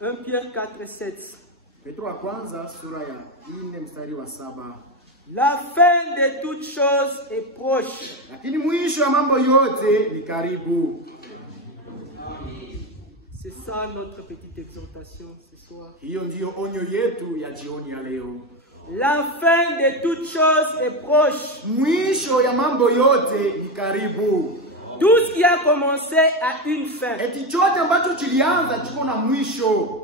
1 Pierre 4:7. Petro wa kwanza sura ya 4 mstari wa 7. La fin de toutes choses est proche. Lakini mwisho wa mambo yote ni karibu. C'est ça notre petite exhortation ce soir. Hiyo ndiyo onyo yetu ya jioni ya leo. La fin de toutes choses est proche. Mwisho ya mambo yote ni karibu. Tout ce qui a commencé a une fin. Eti chote ambacho kilianza kiko na mwisho.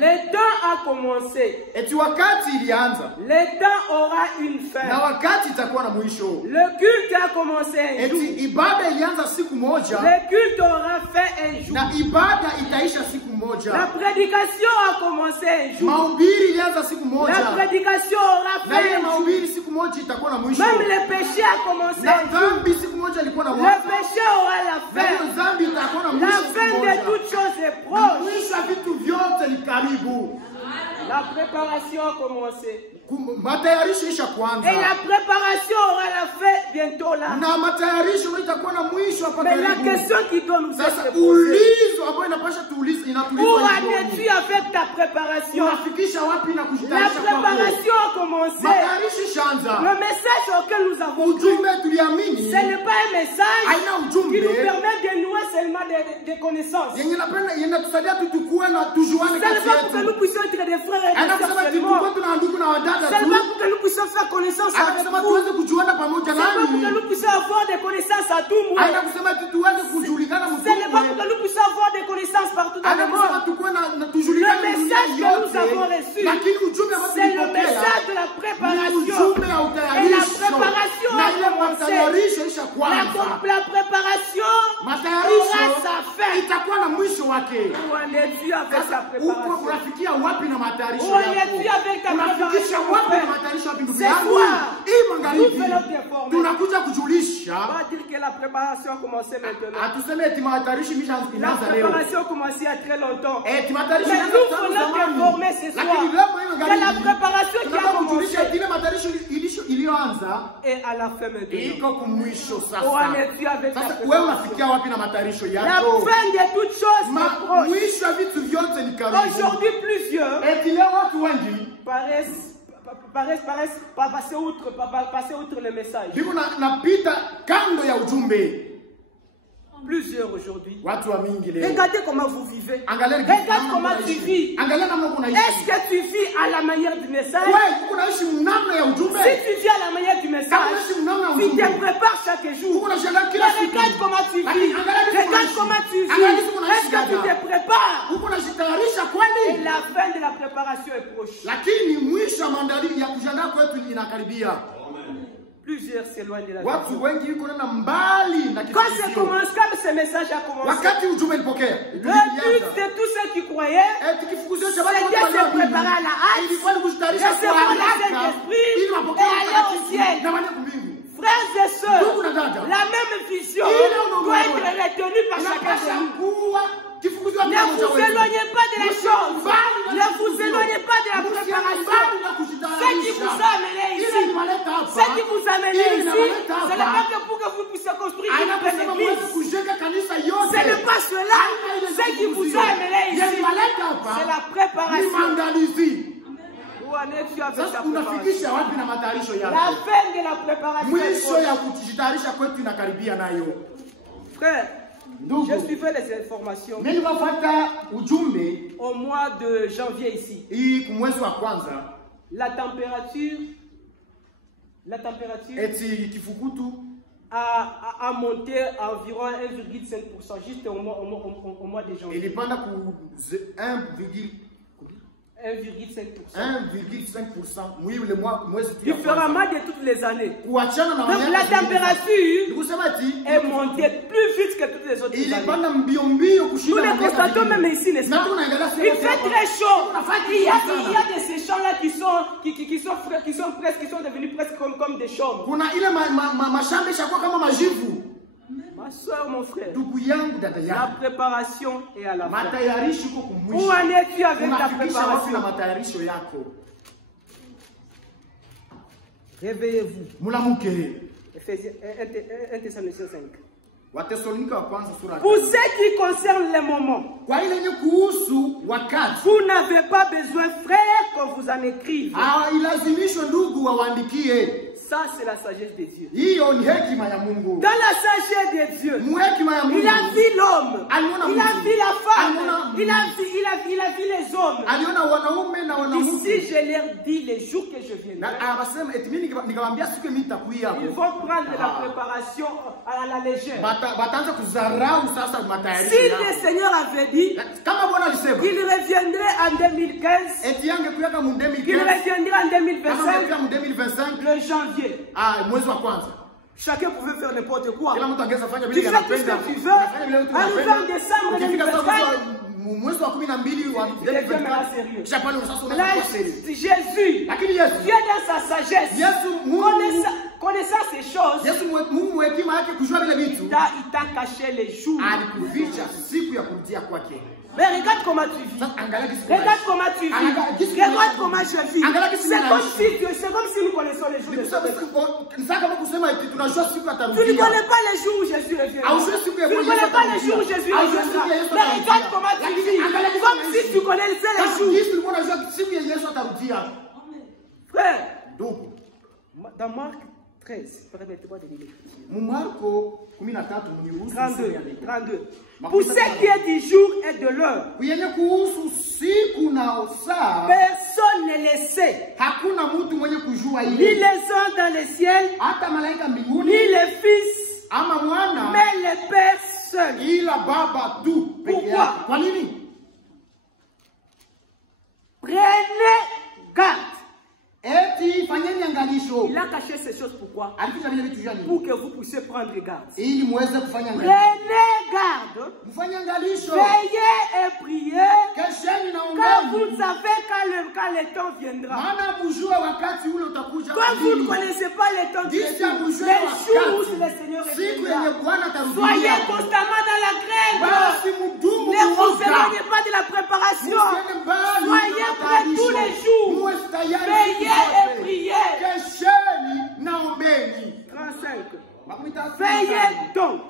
Le temps a commencé. Eti wakati ilianza. Le temps aura une fin. Na wakati itakuwa na mwisho. Le culte a commencé un jour. Eti ibada ilianza siku moja. Le culte aura fin un jour. Na ibada itaisha siku moja. La prédication a commencé un jour. Mahubiri ilianza siku moja. La prédication aura fin na ile un jour. mahubiri siku moja itakuwa na mwisho. Même le péché a commencé Na un jour. dhambi siku moja ilikuwa na Le mwanzo. péché aura la Na hiyo fin. dhambi itakuwa na La mwisho. fin de toutes choses est proche. Mwisho wa vitu vyote ni karibu. La préparation a commencé. Matayarisho isha kwanza. Et la préparation aura la fin bientôt là. Na matayarisho itakuwa na mwisho hapa Mais la karibu. question qui doit nous Sasa être posée. ulizo ambayo inapasha tuulize Où inatulizwa en es-tu avec ta préparation? unafikisha wapi na La kujitayarisha kwako? préparation a commencé. Matayarisho ishaanza. Le message auquel nous avons cru, Ujumbe tuliamini ce n'est pas un message aina qui ujumbe nous permet de nouer seulement des connaissances. yenye napenda inatusaidia tu tukue na tujuane Ce n'est kati pas pour que yetu. nous puissions être des frères et des Ana sœurs kusema ati seulement. tuko tuna ndugu na wadada Ce n'est tu. pas pour que nous puissions faire connaissance Ana avec kusema vous. tuweze kujuana pamoja Ce n'est pas pour que nani. nous puissions avoir des connaissances à tout moment. Ana kusema ati tuweze kujulikana Ce n'est pas pour mtu. que nous puissions avoir des connaissances partout dans Ana le kusema monde. tukue na Le tujulikane message que nous avons yote. reçu, Lakini ujumbe ambao c'est le tulipokea message de la ni préparation. ujumbe ya Et la utayarisho. préparation Na a ile commencé. matayarisho isha kwanza. La préparation Matayarisho aura sa fin. itakuwa na mwisho wake. Où en es-tu avec ta Sasa uko préparation? unafikia wapi na matayarisho Où en yako? es-tu avec ta Unafikisha préparation? wapi na matayarisho yako ndugu C'est yangu? quoi? Hii Nous magharibi venons t'informer. tunakuja On kujulisha. va dire que la préparation a commencé maintenant. Hatuseme eti matayarisho La inaanza leo. préparation a commencé il y a très longtemps. Eti matayarisho Mais inaanza nous tangu venons zamani. t'informer ce soir Lakini leo hii que la magharibi préparation qui a tunataka kujulisha commencé ile matayarisho iliyoanza est à la fin maintenant. iko kumwisho Où sasa. en es-tu avec ta Sasa wewe préparation? unafikia wapi na matayarisho La yako? fin de toutes choses est proche. Mwisho wa vitu vyote ni karibu. Aujourd'hui, plusieurs Eti leo watu wengi paraissent passer outre le message. biko napita kando ya ujumbe. Plusieurs aujourd'hui. Watu wa mingi leo. Regardez comment vous vivez. Angalia Regarde comment tu vis. Angalia namna unaishi. Est-ce que tu vis à la manière du message? Wewe unaishi namna ya ujumbe. Si tu vis à la manière du message, tu te prépares chaque jour. Mais regarde comment tu vis. Regarde comment tu vis. Est-ce que tu te prépares? Unajitayarisha Et kweli? la fin de la préparation est proche. Lakini mwisho wa maandalizi ya kujiandaa kwetu inakaribia. Plusieurs s'éloignent de la Watu vision. wengi yuko na mbali na Quand ça kitu. commence, comme ce message a commencé, Wakati ujumbe ilipokea. le but de tous ceux qui croyaient, Kifukuzio cha c'est bien se préparer à la hâte, ilikuwa ni kujitayarisha kwa recevoir le haraka Saint-Esprit ili wapokee et aller au utakatifu ciel. na waende mbingu. Frères et sœurs, Ndugu na dada, la même vision ile unaona doit être retenue par chacun inapasha de nous. kuwa kifukuzio Ne vous éloignez pas de la chose. Ne vous éloignez pas de la préparation. Ce qui vous a amené ici, ce qui vous a amené ici, ce n'est pas que pour que vous puissiez construire une belle église. Ce n'est pas cela. Ce qui vous a amené ici, c'est la préparation. Où en es-tu avec ta unafikisha préparation? wapi na matayarisho La yako? fin de la préparation est Mwisho ya proche. kujitayarisha kwetu inakaribia nayo. Frère, Ndugu, je suivais les informations mimi nafuata ujumbe au mois de janvier ici. hii kumwezi wa kwanza La température eti kifukutu a monté à environ 1,5% juste au mois de janvier. ilipanda ku 1,5% mwili mwezi tu ya Différemment de toutes les années. kuachana na Donc la température nikusema ati est montée plus vite que toutes les autres années. ilipanda mbio mbio Nous kushinda le constatons même ici, n'est-ce pas? Il fait très chaud. Il y a de ces champs-là qui sont devenus presque comme des chambres. kuna ile mashamba ishakuwa kama majivu. Ma soeur, mon frère, Ndugu yangu, dada la yangu, préparation est à la fin. matayarisho uko Où kumwisho. en es-tu avec ta Unafikisha wapi na préparation? matayarisho yako? Réveillez-vous. Mulamuke. Ephésiens 1 Thessaloniciens 5. Wathesalonika wa kwanza sura ya Pour ce qui concerne les moments, kwa ile yenye kuhusu wakati, vous n'avez pas besoin, frère, qu'on vous en écrive. ilazimishwe ndugu wawaandikie. Ça, c'est la sagesse de Dieu. Hiyo ni hekima ya Mungu. Dans la sagesse de Dieu, Hekima ya Mungu. il a vu l'homme, Aliona il a Mungu. vu la femme, Aliona il a vu les hommes. Aliona wanaume na wanawake. Ici, je leur dis les jours que je viendrai. Na akasema eti mimi nikamwambia siku mimi nitakuja hapo. Ils vont prendre la préparation à la légère. Bataanza kuzarau sasa matayarisho. Si le Seigneur avait dit Kama Bwana alisema qu'il reviendrait en 2015, eti yange kuyaka mu 2015, qu'il reviendrait en 2025, mu 2025, le janvier. mwezi wa kwanza. Chacun pouvait faire n'importe quoi. Kila mtu angeza fanya Tu vile fais tout ce que tu veux. Arrivé en décembre 2025, mwezi wa 12 wa 2025. Kisha pale sasa là, unakuwa seri. Jésus, Lakini Yesu, Dieu dans sa sagesse, connaissant ces choses, Yesu Mungu hekima yake kujua vile vitu, il t'a caché les jours. alikuficha siku ya kurudia kwake. Mais regarde comment tu vis. Regarde comment tu vis. Regarde comment je vis. C'est comme si nous connaissons les jours de Jésus. Tu ne connais pas les jours où Jésus reviendra. Tu ne connais pas les jours où Jésus reviendra. Mais regarde comment tu vis. Comme si tu connaissais les jours. Frère, dans Marc 13, permettez-moi de lire Marko 32. Pour ce qui est du jour et de l'heure, personne ne le sait. Ni les anges dans le ciel, ni les fils, mais le Père seul. Pourquoi? Prenez garde. Il a caché ces choses pourquoi? Pour que vous puissiez prendre garde. Prenez garde. Veillez et priez. Car vous savez quand le temps viendra. Quand vous ne connaissez pas le temps de Jésus, les jours où le Seigneur reviendra, soyez constamment dans la crainte. Ne vous éloignez pas de la préparation. Soyez prêts tous les jours. Veillez et priez. 35. Veillez donc.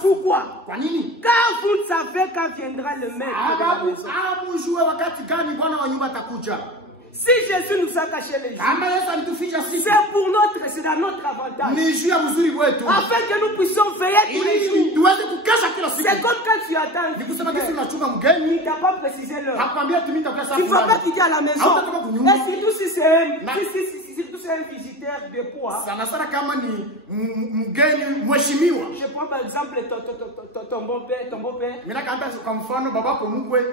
Pourquoi? Car vous ne savez quand viendra le maître de la maison. Si Jésus nous a caché les jours, c'est dans notre avantage. Afin que nous puissions veiller tous les jours. C'est comme quand tu attends. Il ne t'a pas précisé l'heure. Tu ne vas pas quitter à la maison. Et surtout si c'est un visiteur de poids. Je prends par exemple ton beau-père.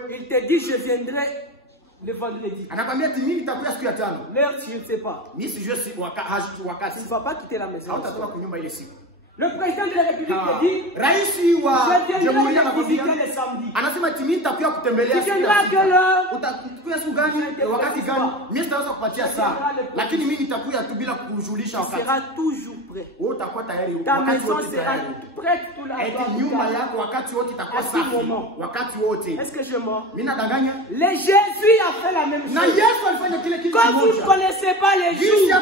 Il te dit je viendrai le vendredi. L'heure, tu ne sais pas. Tu ne vas pas quitter la maison. Le président de la République te dit je viendrai visiter le samedi. Tu viendras à quelle heure? Tu seras toujours prêt. Ta maison sera prête tout la à tout moment. Est-ce que je mens? Jésus a fait la même chose. Quand vous ne connaissez pas les jours, quand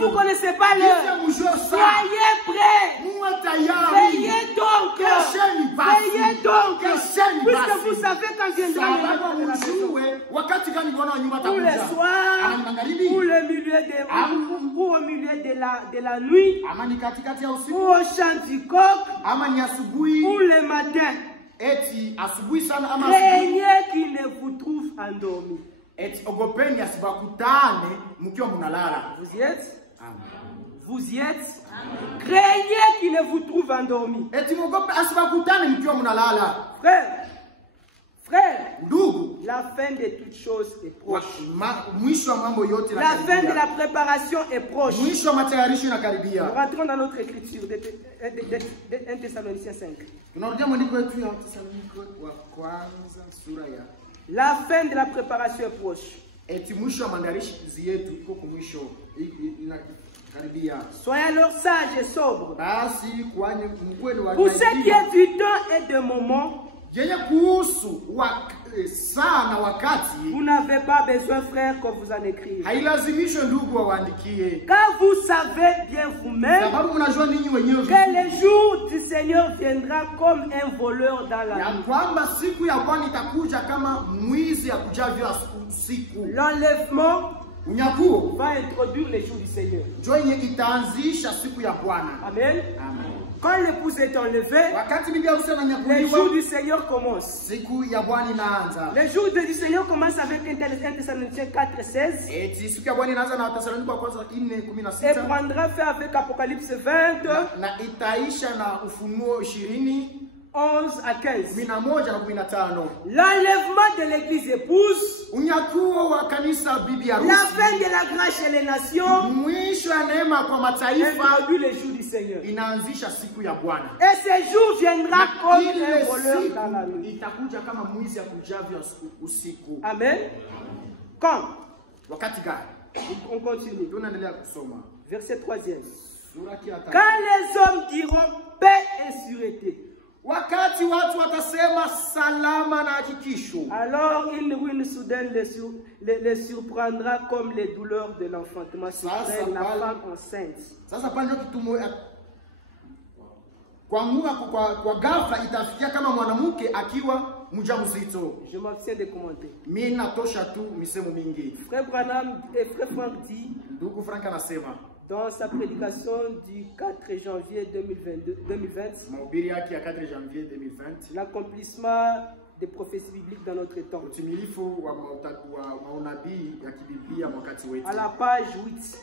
vous ne connaissez pas l'heure, soyez prêts. Veillez donc. Puisque vous savez quand viendra le ou le soir, ou au milieu de la nuit, ou au chant du coq, ou le matin. Craignez qu'il ne vous trouve endormi. Vous y êtes? Vous y êtes? Craignez qu'il ne vous trouve endormi. Frère, la fin de toutes choses est proche. La fin de la préparation est proche. Nous rentrons dans notre écriture de 1 Thessaloniciens 5. La fin de la préparation est proche. Soyez alors sages et sobres. Pour ce qui est du temps et de moment, yenye kuhusu saa na wakati, vous n'avez pas besoin, frère, qu'on vous en écrive. hailazimishwe ndugu waandikie, Car vous savez bien vous-même sababu mnajua ninyi wenyewe que le jour du Seigneur viendra comme un voleur dans la ya nuit. kwamba siku ya Bwana itakuja kama mwizi akujavyo usiku. L'enlèvement Unyakuo va introduire le jour du Seigneur. ndio yenye itaanzisha siku ya Bwana. Amen. Amen. Quand l'épouse est enlevée, Wakati bibi harusi le jour ananyakuliwa, du Seigneur commence. siku ya Bwana inaanza. Le jour du Seigneur commence avec 1 Thessaloniciens 4:16 Eti siku ya Bwana inaanza na Wathesalonike wa kwanza et 4:16 prendra fin avec Apocalypse 20, na itaisha na Ufunuo 20 11 à 15. 11 na 15. L'enlèvement de l'église épouse, Unyakuo wa kanisa bibi harusi, la fin de la grâce chez les nations, mwisho ya neema kwa mataifa introduit le jour du Seigneur. inaanzisha siku ya Bwana. Et ce jour viendra comme Ile un voleur siku dans la nuit. itakuja kama mwizi akujavyo usiku. Amen. Quand? Wakati gani? On continue. Tunaendelea kusoma Verset 3e. sura ya 3. Quand les hommes diront paix et sûreté, Wakati watu watasema salama na hakikisho, alors une ruine soudaine les surprendra comme les douleurs de l'enfantement surprennent la femme enceinte. sasa pale ndio kitumo kwa ghafla itafikia kama mwanamke akiwa mjamzito. Je m'abstiens de commenter. Mimi natosha tu misemo mingi. Frère Branham et Frère Frank dit Ndugu Frank anasema dans sa prédication du 4 janvier 2020, mahubiri yake ya 4 janvier 2020, l'accomplissement des prophéties bibliques dans notre temps. utimilifu wa maunabii ya kibiblia wakati wetu. À la page 8,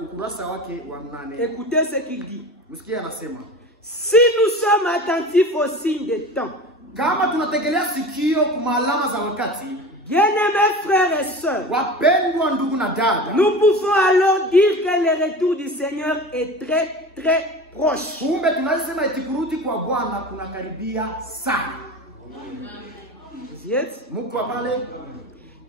Ukurasa wake wa 8. écoutez ce qu'il dit. Msikie anasema, Si nous sommes attentifs aux signes des temps, kama tunategelea sikio kwa alama za wakati, bien-aimés frères et sœurs, wapendwa ndugu na dada, nous pouvons alors dire que le retour du Seigneur est très très proche. kumbe tunasema eti kurudi kwa Bwana kunakaribia sana. Yes. Muko pale?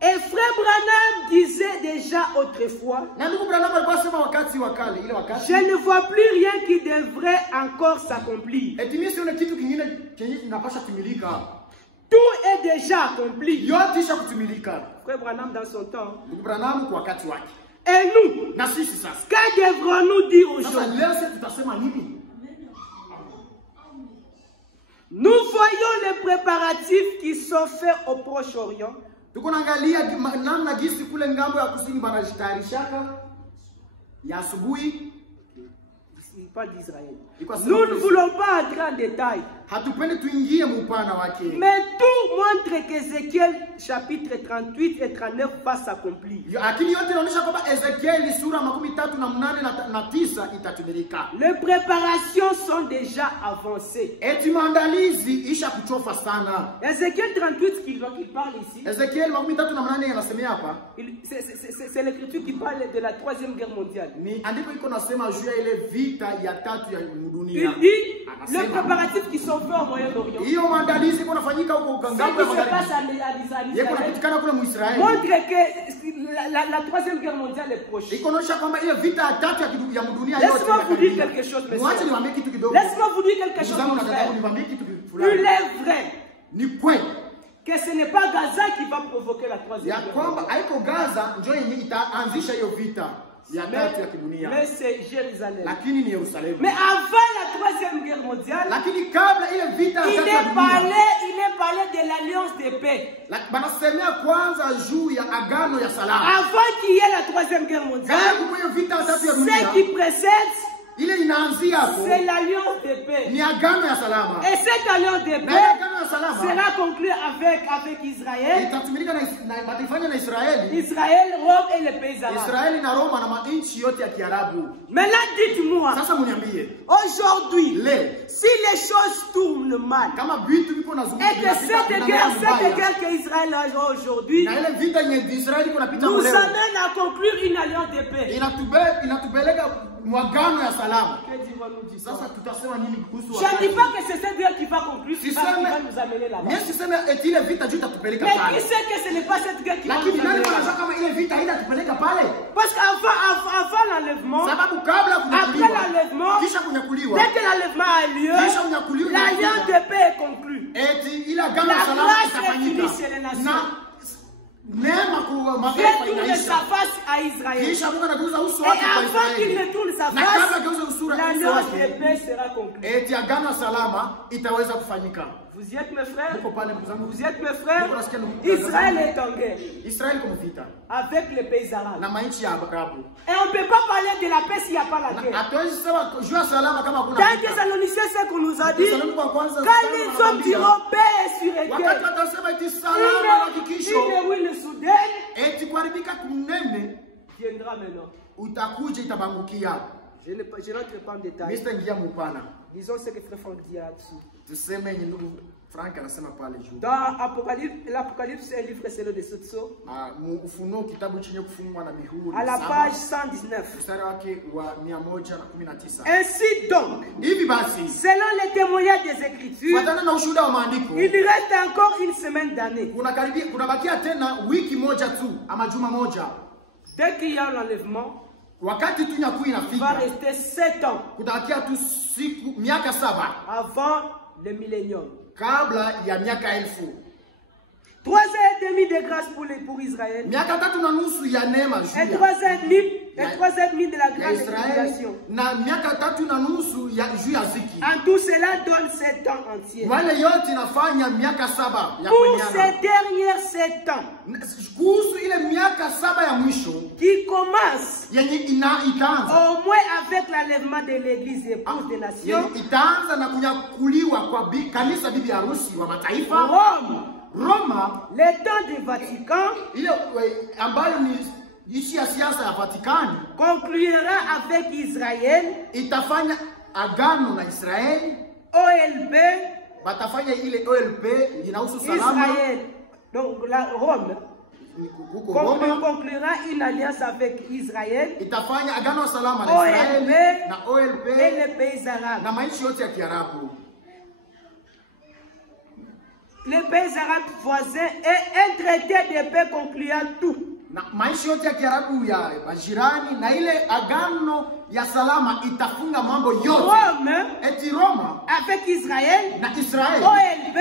Et Frère Branham disait déjà autrefois, Na ndugu Branham alikuwa sema wakati wa kale, ile wakati, je ne vois plus rien qui devrait encore s'accomplir. eti mimi sione kitu kingine chenye kinapasha timilika. Tout est déjà accompli. Yote isha kutimilika. Frère Branham dans son temps. Ndugu Branham kwa wakati wake. Et nous, Na sisi sasa, que devrons-nous dire sasa aujourd'hui? leo sisi tutasema nini? Nous voyons les préparatifs qui sont faits au Proche-Orient. Tuko naangalia namna gisi kule ngambo ya kusini banajitayarishaka ya asubuhi. Il parle d'Israël. Iko Nous ne sema voulons pas entrer en détail. hatupendi tuingie mpana wake. Mais tout montre qu'Ézéchiel chapitre 38 et 39 va s'accomplir. Lakini yote inaonyesha kwamba Ezekieli sura 38 na 9 itatimilika. Les préparations sont déjà avancées. Eti maandalizi isha kuchofa sana. Ézéchiel 38 qu'il parle ici, Ezekieli 38 anasemea hapa, c'est l'écriture qui parle de la 3e guerre mondiale. ni andiko iko nasema juu ya ile vita ya tatu ya dunia. Il dit les préparatifs qui sont faits au Moyen-Orient. Hiyo maandalizi iko nafanyika huko Ce ngambo ya qui se passe magharibi. Yeko en Israël napitikana kule mu Israeli. montre que la 3e guerre mondiale est proche. Iko naonyesha kwamba ile vita ya tatu ya dunia yote. Laisse-moi vous dire quelque chose, Mwache monsieur. niwaambie kitu kidogo. Laisse-moi vous dire quelque chose, Ndugu zangu mon nataka frère. niwaambie kitu Il fulani. est vrai Ni kweli que ce n'est pas Gaza qui va provoquer la 3e ya guerre kwamba mondiale. haiko Gaza ndio yenye itaanzisha hiyo vita ya tatu ya kidunia. Mais c'est Jérusalem. Lakini ni Yerusalemu. Mais avant la 3e guerre mondiale, Lakini kabla ile vita ya il tatu ya est dunia, parlé de l'alliance de paix. banasemea kwanza juu ya agano ya salama. Avant qu'il y ait la 3e guerre mondiale, Kabla kwa hiyo vita ya tatu ya ce dunia, qui précède, ile inaanzia hapo c'est l'alliance de paix. ni agano ya salama. Et cette alliance de Na paix agano ya salama sera conclue avec Israël, itatumilika na mataifa na Israeli, Israël, Rome et les pays arabes. Israeli na Roma na manchi yote ya Kiarabu. Maintenant, dites-moi, Sasa muniambie, aujourd'hui, leo si les choses tournent mal, kama vitu viko nazunguka et que cette guerre qu'Israël a aujourd'hui na ile vita yenye Israeli iko napita nous leo amène à conclure une alliance de paix, inatubeleka mwagano ya salama. que dirons-nous dire? Sasa tutasema nini kuhusu Je ne dis pas que c'est cette guerre qui va conclure, qui va nous amener là-bas. Mimi siseme eti ile vita juu itatupeleka Mais pale. qui sait que ce n'est pas cette guerre qui va nous Lakini nani amener wanajua là-bas? kama ile vita haitatupeleka pale? Parce qu'avant l'enlèvement, Sababu kabla après l'enlèvement, kisha kunyakuliwa, dès que l'enlèvement a lieu, kisha unyakuliwa, l'alliance de paix est conclue. agano La la salama grâce est itafanyika. finie chez les nations. Na neema kwa Dieu mataifa tourne inaisha. sa face à Israël. Kisha Mungu anageuza uso Et wake kwa avant qu'il Israeli. ne tourne sa Na kabla face, ageuze uso l'alliance de wake, paix sera conclue. eti agano la salama itaweza kufanyika. Vous y êtes mes frères? Muko pale ndugu zangu. Vous y êtes mes frères? Muko nasikia ndugu. Israël est en guerre Israeli kwa vita avec les pays arabes. na manchi ya Arabu. Et on ne peut pas parler de la paix s'il n'y a pas la guerre. Hatuwezi sema jua salama kama hakuna Dans vita. Thessaloniciens, c'est ce qu'on nous a dit. Thessalonike wa kwanza Quand mstari les wa hommes Biblia, diront paix et sûreté, wakati watasema eti salama na hakikisho, une ruine soudaine eti kuharibika kunene viendra maintenant. utakuja itabangukia. Je n'entre pas en détail. Mr. Ngia Mupana. Disons ce que Frère Franck dit là-dessus. Tuseme yenye ndugu Frank anasema pale juu. Dans l'Apocalypse, un livre c'est le de Sotso, Ufunuo kitabu chenye kufungwa na mihuri. à la page 119. Mstari wake wa 119. Ainsi donc, Hivi basi, selon les témoignages des Écritures, fuatana na ushuhuda wa maandiko, il reste encore une semaine d'année. kunabakia tena wiki moja tu ama juma moja. Dès qu'il y a l'enlèvement, Wakati tu nyakuo il va inafika, rester 7 ans kutabakia tu miaka 7 avant le millénium. kabla ya miaka 1000. 3 ans et demi de grâce pour Israël. Miaka 3.5 ya neema Et juu 3 ans et demi de la ya grande Israeli tribulation. na miaka 3.5 ya juu ya ziki. En tout cela donne 7 ans entiers. Wale yote inafanya miaka 7 ya Pour kwenyana. ces dernières 7 ans Kuhusu ile miaka 7 ya mwisho qui commencent yenye itaanza au moins avec l'enlèvement de l'église épouse des nations, yenye itaanza na kunyakuliwa kwa kanisa bibi harusi wa mataifa Rome, Roma, le temps du Vatican, ile ambayo ni ishi ya siasa ya Vatikani, conclura avec Israël, itafanya agano na Israeli. OLP, Batafanya ile OLP inahusu salama. Israël, donc la Rome, Huko Roma conclura une alliance avec Israël, itafanya agano salama na OLP Israeli na OLP et les pays arabes. na manchi yote ya Kiarabu. Les pays arabes voisins et un traité de paix concluant tout. Na manchi yote ya Kiarabu ya majirani na ile agano ya salama itafunga mambo yote. Rome, Eti Roma avec Israël, na Israeli OLP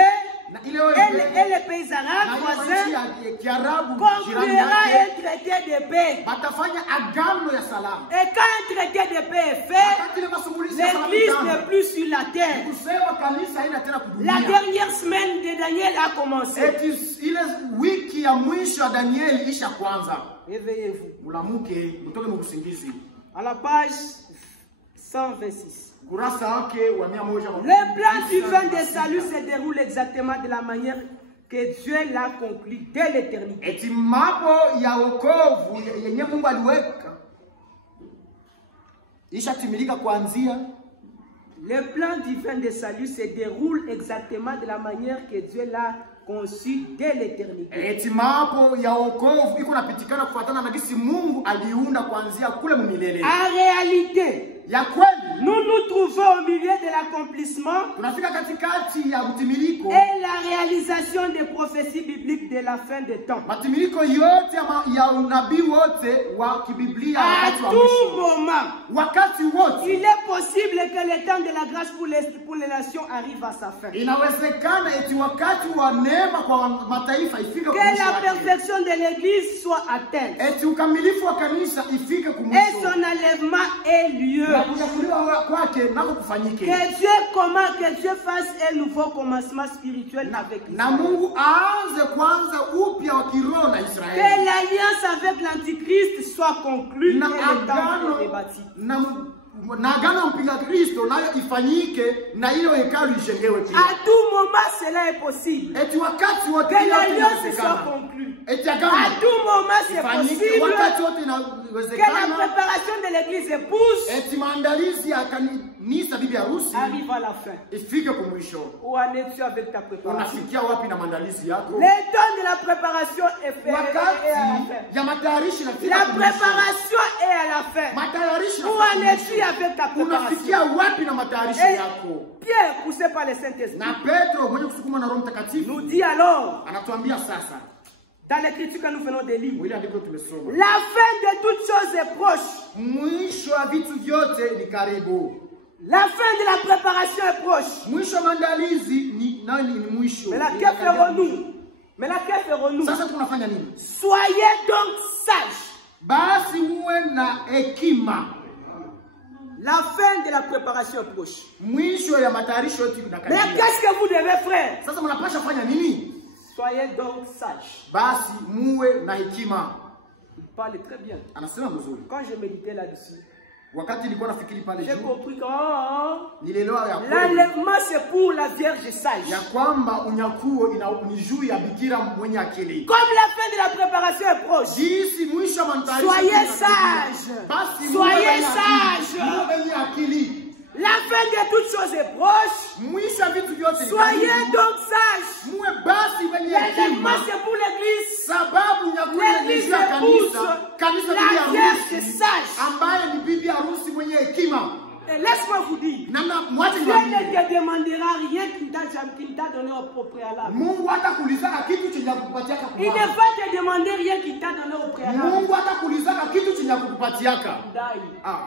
na ile et OLP les pays arabes na ile voisins manchi ya Kiarabu jirani conclura un yake traité de paix. batafanya agano ya salama. Et quand un traité de paix est fait, Wakati ile masumulizi ya salama l'église itaanza, n'est plus sur la terre. kusema kanisa haina tena La kudunia. dernière semaine de Daniel a commencé. Eti ile wiki ya mwisho ya Danieli isha kwanza. Réveillez-vous. Mulamuke mtoke mkusingizi. À la page 126. Kurasa wake wa 100. Le plan divin de salut se déroule exactement de la manière que Dieu l'a conclu dès l'éternité. Eti mambo ya wokovu yenye Mungu aliweka isha timilika kuanzia. Le plan divin de salut se déroule exactement de la manière que Dieu l'a conçu dès l'éternité. Eti mambo ya wokovu iko napitikana kufuatana na gisi Mungu aliunda kuanzia kule mumilele. En réalité, Ya kweli nous nous trouvons au milieu de l'accomplissement tunafika katikati ya mtimiliko et la réalisation des prophéties bibliques de la fin des temps. matimiliko yote ya unabii wote wa kibiblia À wakati wa tout mwisho. moment, Wakati wote il est possible que le temps de la grâce pour les nations arrive à sa fin. inawezekana eti wakati wa neema kwa mataifa ifike Que kumwisho la wake. perfection de l'église soit atteinte Eti ukamilifu wa kanisa ifike et kumwisho. son enlèvement ait lieu. Na kunyakuliwa kwake nako kufanyike. Que Dieu fasse un nouveau commencement spirituel avec Na Israël. Mungu aanze kwanza upya wa kiroho na Que Israeli. l'alliance avec l'Antichrist soit conclue Na et le temple agano rebâti. na agano mpinga Kristo nayo ifanyike na hiyo hekalu ijengewe pia. À tout moment, cela est possible. Eti wakati wote Que l'alliance inawezekana. soit conclue. Eti À agano tout moment, c'est ifanyike possible wakati wote que la inawezekana. préparation de l'église épouse Eti maandalizi ya kanisa bibi harusi arrive à la fin. ifike kumwisho. Où en es-tu avec ta préparation? Unafikia wapi na maandalizi yako? Le temps de la préparation est fait et à la Wakati fin. ya matayarishi La nafika kumwisho. préparation est à la fin. Matayarishi Où nafika en es-tu kumwisho. avec ta préparation? Unafikia wapi na matayarisho Et yako? Pierre, poussé par le Saint-Esprit, Na Petro mwenye kusukuma na Roho Mtakatifu nous dit alors, anatuambia sasa, dans l'écriture que nous venons de lire, mwili andiko tumesoma, la fin de toutes choses est proche. mwisho wa vitu vyote ni karibu. La fin de la préparation est proche. Mwisho wa maandalizi ni nayo ni mwisho. Mais là, que ferons-nous? Mais là, que ferons-nous? Sasa tunafanya nini? Soyez donc sages. Basi muwe na hekima. La fin de la préparation est proche. Mwisho ya matayarisho yote Mais kunakaribia. qu'est-ce que vous devez faire? Sasa mnapasha fanya nini? Soyez donc sages. Basi muwe na hekima. Il parle très bien. Anasema mzuri. Quand je méditais là-dessus, Wakati nilikuwa nafikiri pale j'ai juu, compris que nilielewa ya kwamba l'enlèvement c'est pour la Vierge sage. ya kwamba unyakuo ni juu ya bikira mwenye akili. Comme la fin de la préparation est proche, Jinsi mwisho wa matayarisho. soyez sages. Basi Soyez sages. muwe wenye akili. La fin de toutes choses est proche. Mwisho wa vitu vyote. Soyez donc sages. muwe basi wenye L'enlèvement hekima. c'est pour l'église. Sababu nyakuo ni L'église juu ya épouse kanisa la bibi Vierge harusi sage. ambaye ni bibi harusi mwenye hekima. Et laisse-moi vous dire, Namna mwache Dieu niwaambie. ne te demandera rien qu'il t'a donné au préalable. Mungu hatakuulizaka kitu chenye kukupatiaka Il ne kumwanzo. va te demander rien qu'il t'a donné au préalable. Mungu hatakuulizaka kitu chenye kukupatiaka. Ah.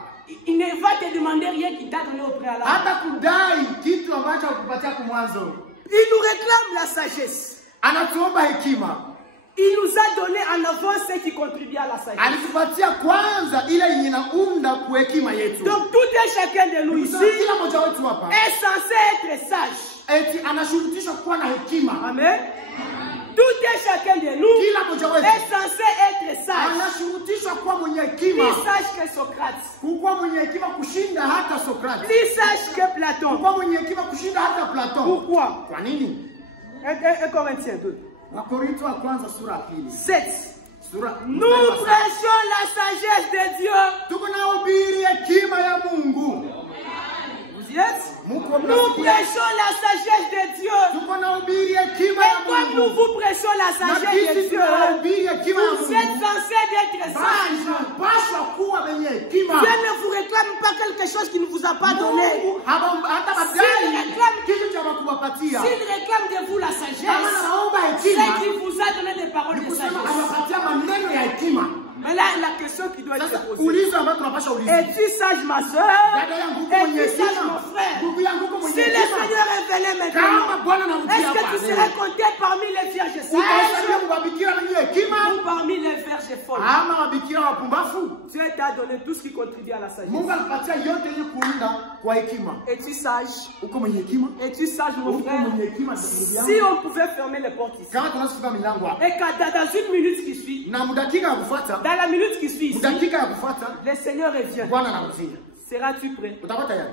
Il ne va te demander rien qu'il t'a donné au préalable. Hata kudai kitu ambacho akupatia kumwanzo. Il nous réclame la sagesse. Anatuomba hekima. Il nous a donné en avance ce qui contribue à la sagesse. Alitupatia kwanza ile yenye inaunda kwa hekima yetu. Donc tout et chacun de nous ici Kila mmoja wetu hapa est censé être sage. eti anashurutishwa kuwa na hekima. Amen. Tout et chacun de nous Kila mmoja wetu est censé être sage. anashurutishwa kuwa mwenye Plus hekima. sage que Socrate. Kuwa mwenye hekima kushinda hata Sokrate. Plus sage que Platon. Kuwa mwenye hekima kushinda hata Platon. Pourquoi? Kwa nini? 1 Corinthiens 2. Wakorintho wa kwanza sura ya pili. 7. Sura Nous prêchons la sagesse de Dieu. tuko na hubiri hekima ya Mungu. Vous y êtes? Nous Nous prêchons la sagesse de Dieu. tuko na hubiri hekima Et ya comme nous Mungu. vous prêchons la Na sagesse de sisi Dieu, tunahubiri hekima ya vous êtes Mungu. censés d'être sages. Pasha kuwa wenye hekima. Dieu ne vous réclame pas quelque chose qu'il ne vous a pas donné. Mungu hata badai kitu cha kuwapatia. S'il réclame de vous la Kama sagesse, naomba c'est hekima, qu'il vous a donné des paroles de kusema sagesse. anapatia maneno ya hekima. Mais là, la question qui doit être Sasa posée. ulizo ambao tunapasha uliza. Es-tu sage, ma soeur? Dada yangu uko mwenye Es-tu sage, hekima. mon frère? Ndugu yangu uko Si mwenye le hekima. Seigneur est venu Kama maintenant, Bwana anamjia est-ce que hapa tu serais compté parmi les vierges utahesabiwa sages kuwabikira wenye hekima ou parmi les vierges folles? ama wabikira wapumbafu? Dieu t'a donné tout ce qui contribue à la Mungu sagesse. alipatia yote yenye kuunda kwa hekima. Es-tu sage? Uko mwenye hekima? Es-tu sage, mon Uko frère? mwenye hekima ndugu Si yangu? on pouvait fermer les portes ici, Kama tunasifunga milango hapa et que dans une minute qui suit, na mudakika ya kufuata, dans la minute qui suit ici, mudakika ya kufuata le Seigneur revient. Bwana anakujia. Seras-tu prêt? Utakuwa tayari?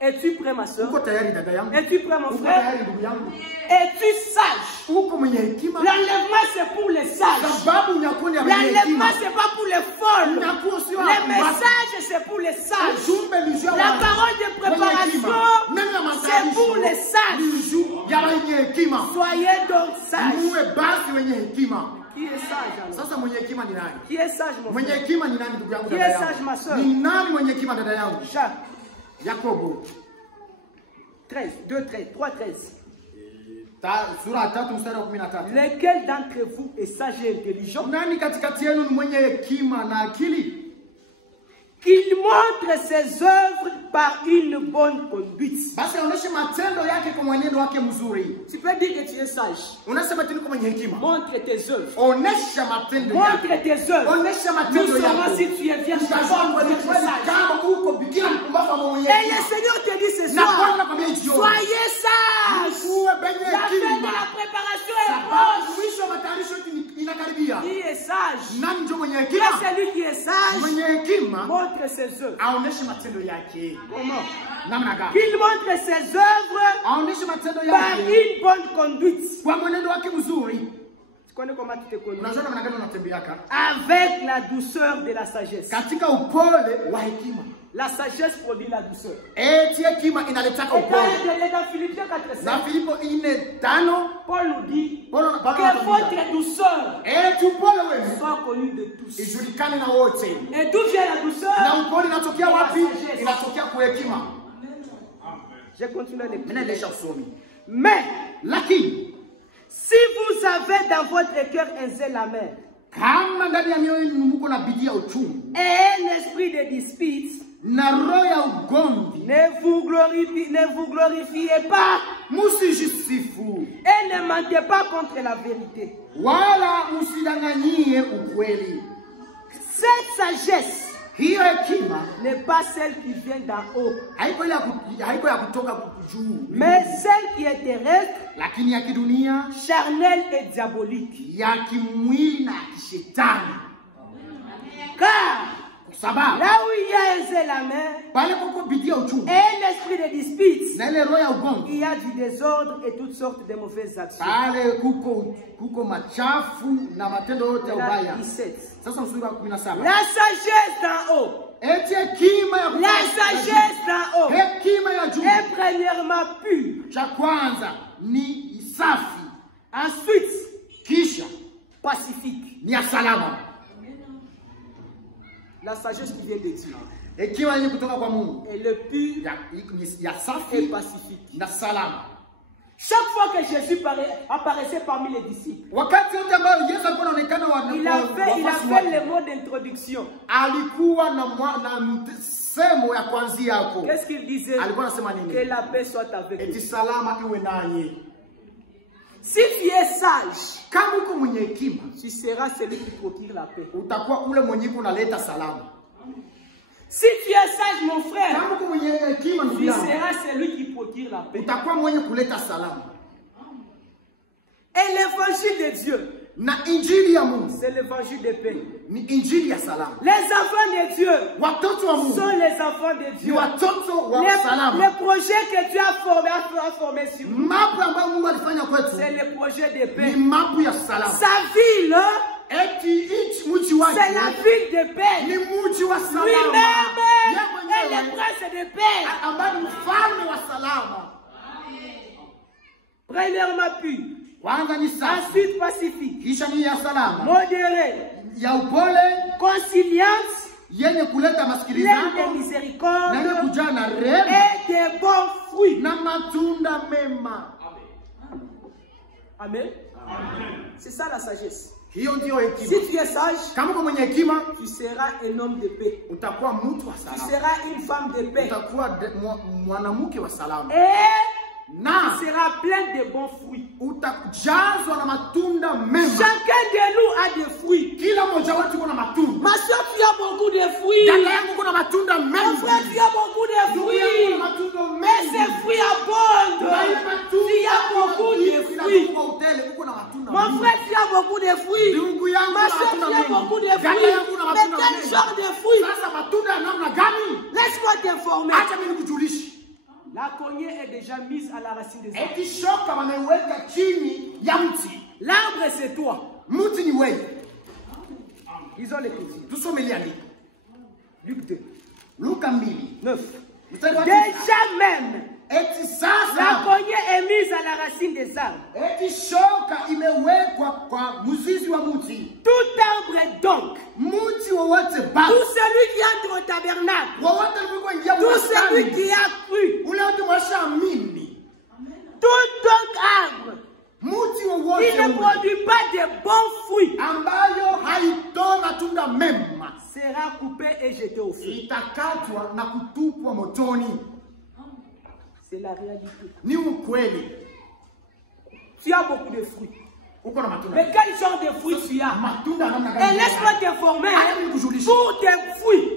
Es-tu prêt, ma soeur? Uko tayari dada yangu? Es-tu prêt, mon Uko frère? tayari ndugu yangu? Es-tu sage? Uko mwenye hekima? L'enlèvement, c'est pour les sages. Sababu unyakuo ni ya wenye hekima. L'enlèvement, c'est pas pour les folles. Unyakuo sio Les wapumbavu. messages, c'est pour les sages. Ujumbe ni juu ya La watu parole de wenye préparation, hekima. Neno ya c'est pour les matayarisho sages. ni juu ya wenye hekima. Soyez donc sages. Muwe basi wenye hekima. Qui est sage alors? Sasa mwenye hekima ni nani? Qui est sage, mon Mwenye frère? hekima ni nani ndugu yangu Qui dada est yangu? sage, ma soeur? Ni nani mwenye hekima dada yangu? Jacques Yakobo 13, 2, 13, 3, 13. Sura ya 3 mstari wa 13. Lequel d'entre vous est sage et intelligent? Nani katikati yenu ni mwenye hekima na akili? Qu'il montre ses œuvres par une bonne conduite. Basi aoneshe matendo yake kwa mwenendo wake mzuri. Tu peux dire que tu es sage. Unasema tu niko mwenye hekima. Montre tes œuvres. Onesha matendo yake. Montre tes œuvres. Onesha Nous matendo saurons yako. si tu es vierge Utazama ou vierge kweli sage. kama uko bikira mpumbavu ama mwenye Et le hekima. Seigneur te dit ce Na Bwana soir, anakuambia jioni. soyez sages. Uwe benye La fin de hekima. la préparation est Sababu proche. mwisho wa matayarisho yote inakaribia. Qui est sage? Nani ndio mwenye Qui hekima? est celui qui est sage? Mwenye hekima Montre ses œuvres. aoneshe matendo yake. Comment? Namna gani? Qu'il montre ses œuvres Aoneshe matendo par yake une bonne conduite. kwa mwenendo wake mzuri. Tu connais comment tu te conduis? Unajua namna gani unatembeaka? Avec la douceur de la sagesse. Katika upole wa hekima. La sagesse produit la douceur. Eti hekima inaletaka Et upole. dans Philippiens 4:5, Na Filipo 4:5 Paul nous dit Paulo que anatuambia votre douceur eti upole wenu soit connue de tous. ijulikane na wote. Et d'où vient la douceur? Na upole inatokea wapi? Inatokea kwa hekima. Je continue à Mimi l'écouter. naendesha usomi. Mais Lakini si vous avez dans votre cœur un zèle amer kama ndani ya mioyo yenu mko na bidii ya uchungu et un esprit de dispute, na roho ya ugomvi. Ne vous glorifiez pas. Musijisifu. Et ne mentez pas contre la vérité. Wala musidanganyie ukweli. Cette sagesse Hiyo hekima n'est pas celle qui vient d'en haut, haiko ya kutoka juu, mais celle qui est terrestre, lakini ya kidunia, charnelle et diabolique. ya kimwili na kishetani. Car Sababu là où il y a un zèle amer pale kuko bidii ya uchungu et un esprit de dispute, na ile roho ya ugomvi, il y a du désordre et toutes sortes de mauvaises actions. pale kuko machafu na matendo yote ya ubaya. 17. Sasa sura 17. La sagesse d'en haut, Eti hekima ya la sagesse d'en haut hekima ya juu, est premièrement pure, cha kwanza ni safi, ensuite kisha pacifique. ni ya salama. La sagesse qui vient de Dieu Hekima yenye kutoka kwa Mungu est le pur ya et safi pacifique. na salama. Chaque fois que Jésus apparaissait parmi les disciples, Wakati wote ambao Yesu alikuwa anaonekana il a fait le mot d'introduction. alikuwa na msemo ya kuanzia hapo. Qu'est-ce qu'il disait? Alikuwa anasema nini? Que la paix soit avec Eti vous. salama iwe nanyi. Si tu es sage, Kama uko mwenye hekima, tu seras celui qui procure la paix. utakuwa ule mwenye unaleta salama. Si tu es sage, mon frère, Kama uko mwenye hekima, ndugu tu yangu, seras celui qui procure la paix. utakuwa mwenye kuleta salama. Et l'évangile de Dieu, Na injili ya Mungu c'est l'évangile de paix. ni injili ya salama. Les enfants de Dieu Watoto wa Mungu sont les enfants de ni Dieu. watoto wa Les salama. projets que Dieu a formés sur nous, Mambo ambayo Mungu alifanya kwetu c'est le projet de ni paix. mambo ya salama. Sa ville, Eti mji wake c'est la ville de paix. ni mji wa salama. Lui-même Yeye est le mwenyewe prince de paix. ambaye ni mfalme wa salama. Premièrement pur, Kwanza ni safi, ensuite pacifique, kisha ni ya salama, modéré, ya upole, conciliante, yenye kuleta pleine de masikilizano na yenye miséricorde kujaa na rehema et de bons fruits. na matunda mema. Amen. C'est ça la sagesse. Hiyo ndio hekima. Si tu es sage, Kama uko mwenye hekima, tu seras un homme de paix. utakuwa mtu wa Tu salama, seras une femme de paix. utakuwa mwanamke wa salama, Et na tu seras plein de bons fruits. utajazwa na matunda mema. Chacun de nous a des fruits. Kila mmoja wetu kuna matunda. Ma soeur, tu as beaucoup de fruits. Dada yangu kuna matunda Mon mengi. frère, tu as beaucoup de Ndugu yangu kuna fruits. matunda Et mengi. ces fruits abondent. Tu as beaucoup de fruits. Mon frère, tu as beaucoup de fruits. Ndugu yangu Ma soeur, tu as beaucoup de Dada fruits. yangu kuna Mais matunda quel mengi. genre de fruits? Sasa matunda ya namna gani? Laisse-moi t'informer. Acha mimi nikujulishe. La cognée est déjà mise à la racine des arbres. Eti shoka wameweka chini ya mti. L'arbre, c'est toi. Mti ni wewe. Ils ont l'écriture. Tusome ile andiko. Luc 2, Luka 2. 9. Mstari wa 9. Déjà même, Eti la sasa cognée est mise à la racine des arbres. eti shoka imewekwa kwa mzizi wa mti. Tout arbre donc, Mti wowote tout basi. celui qui entre au tabernacle, Wowote ulikoingia tout celui mwashani. qui a cru, Ule wote mwashaamini. tout donc arbre Mti qui wowote ne ule produit pas de bons fruits ambayo haitoi matunda mema sera coupé et jeté au feu. itakatwa na kutupwa motoni. C'est la réalité. Ni ukweli. Tu as beaucoup de fruits. Uko na matunda. Mais quel genre de fruits tu as? Matunda namna Et gani? laisse-moi t'informer, Haya nikujulishe. pour tes fruits,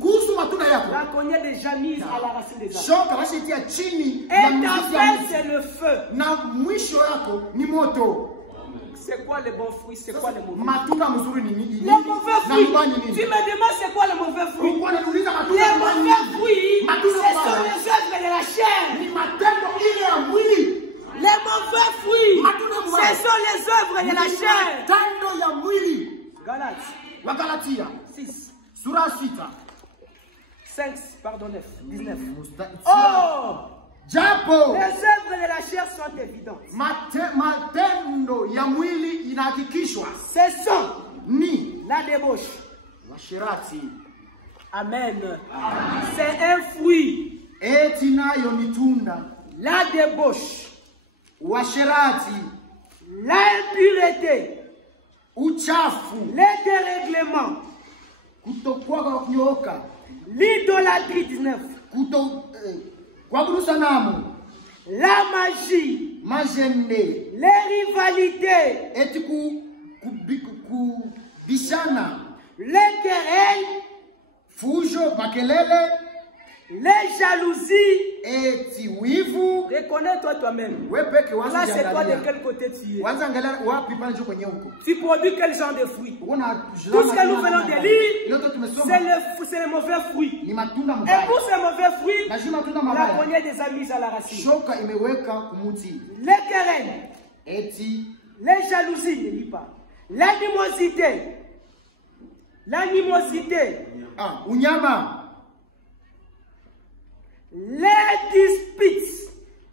Kuhusu matunda yako. la cognée est déjà mise à la racine des arbres. Shoka washitia chini Et ya ta mzizi ya fin, mti. c'est le feu. Na mwisho yako ni moto. C'est quoi les bons fruits? C'est quoi les mauvais? Matunda mzuri ni nini? Les mauvais Na fruits. mbaya ni Tu nini? me demandes c'est quoi les mauvais fruits? Ulikuwa unaniuliza matunda Les mbaya ni mauvais nini? fruits, Matunda ce sont mbaya les œuvres de la chair. ni matendo ile ya mwili. Les mauvais fruits, Matunda mbaya. ce sont les œuvres de la chair. Matendo ya mwili. Galates Wagalatia 6, sura 6 5, pardon 9, 19. mstari. Oh, Japo les œuvres de la chair sont évidentes. matendo ya mwili inahakikishwa Ce sont ni la débauche. washirati, Amen. C'est un fruit. eti nayo ni tunda, La débauche, washirati, l'impureté, uchafu, les dérèglements, kutokuwa kwa kunyooka, L'idolâtrie 19. Kuabudu sanamu. La magie. Majende. Les rivalités. Eti kubishana. Les querelles. Fujo, makelele. Les jalousies. Eti wivu. Reconnais-toi toi-même. Là, c'est toi de quel côté tu es. Tu produis quel genre de fruits. Tout ce que nous venons de lire, c'est les mauvais fruits. Et pour ces mauvais fruits, la poignée des amis à la racine. Les querelles. Les jalousies, ne lis pas. L'animosité. L'animosité. Unyama. Les disputes.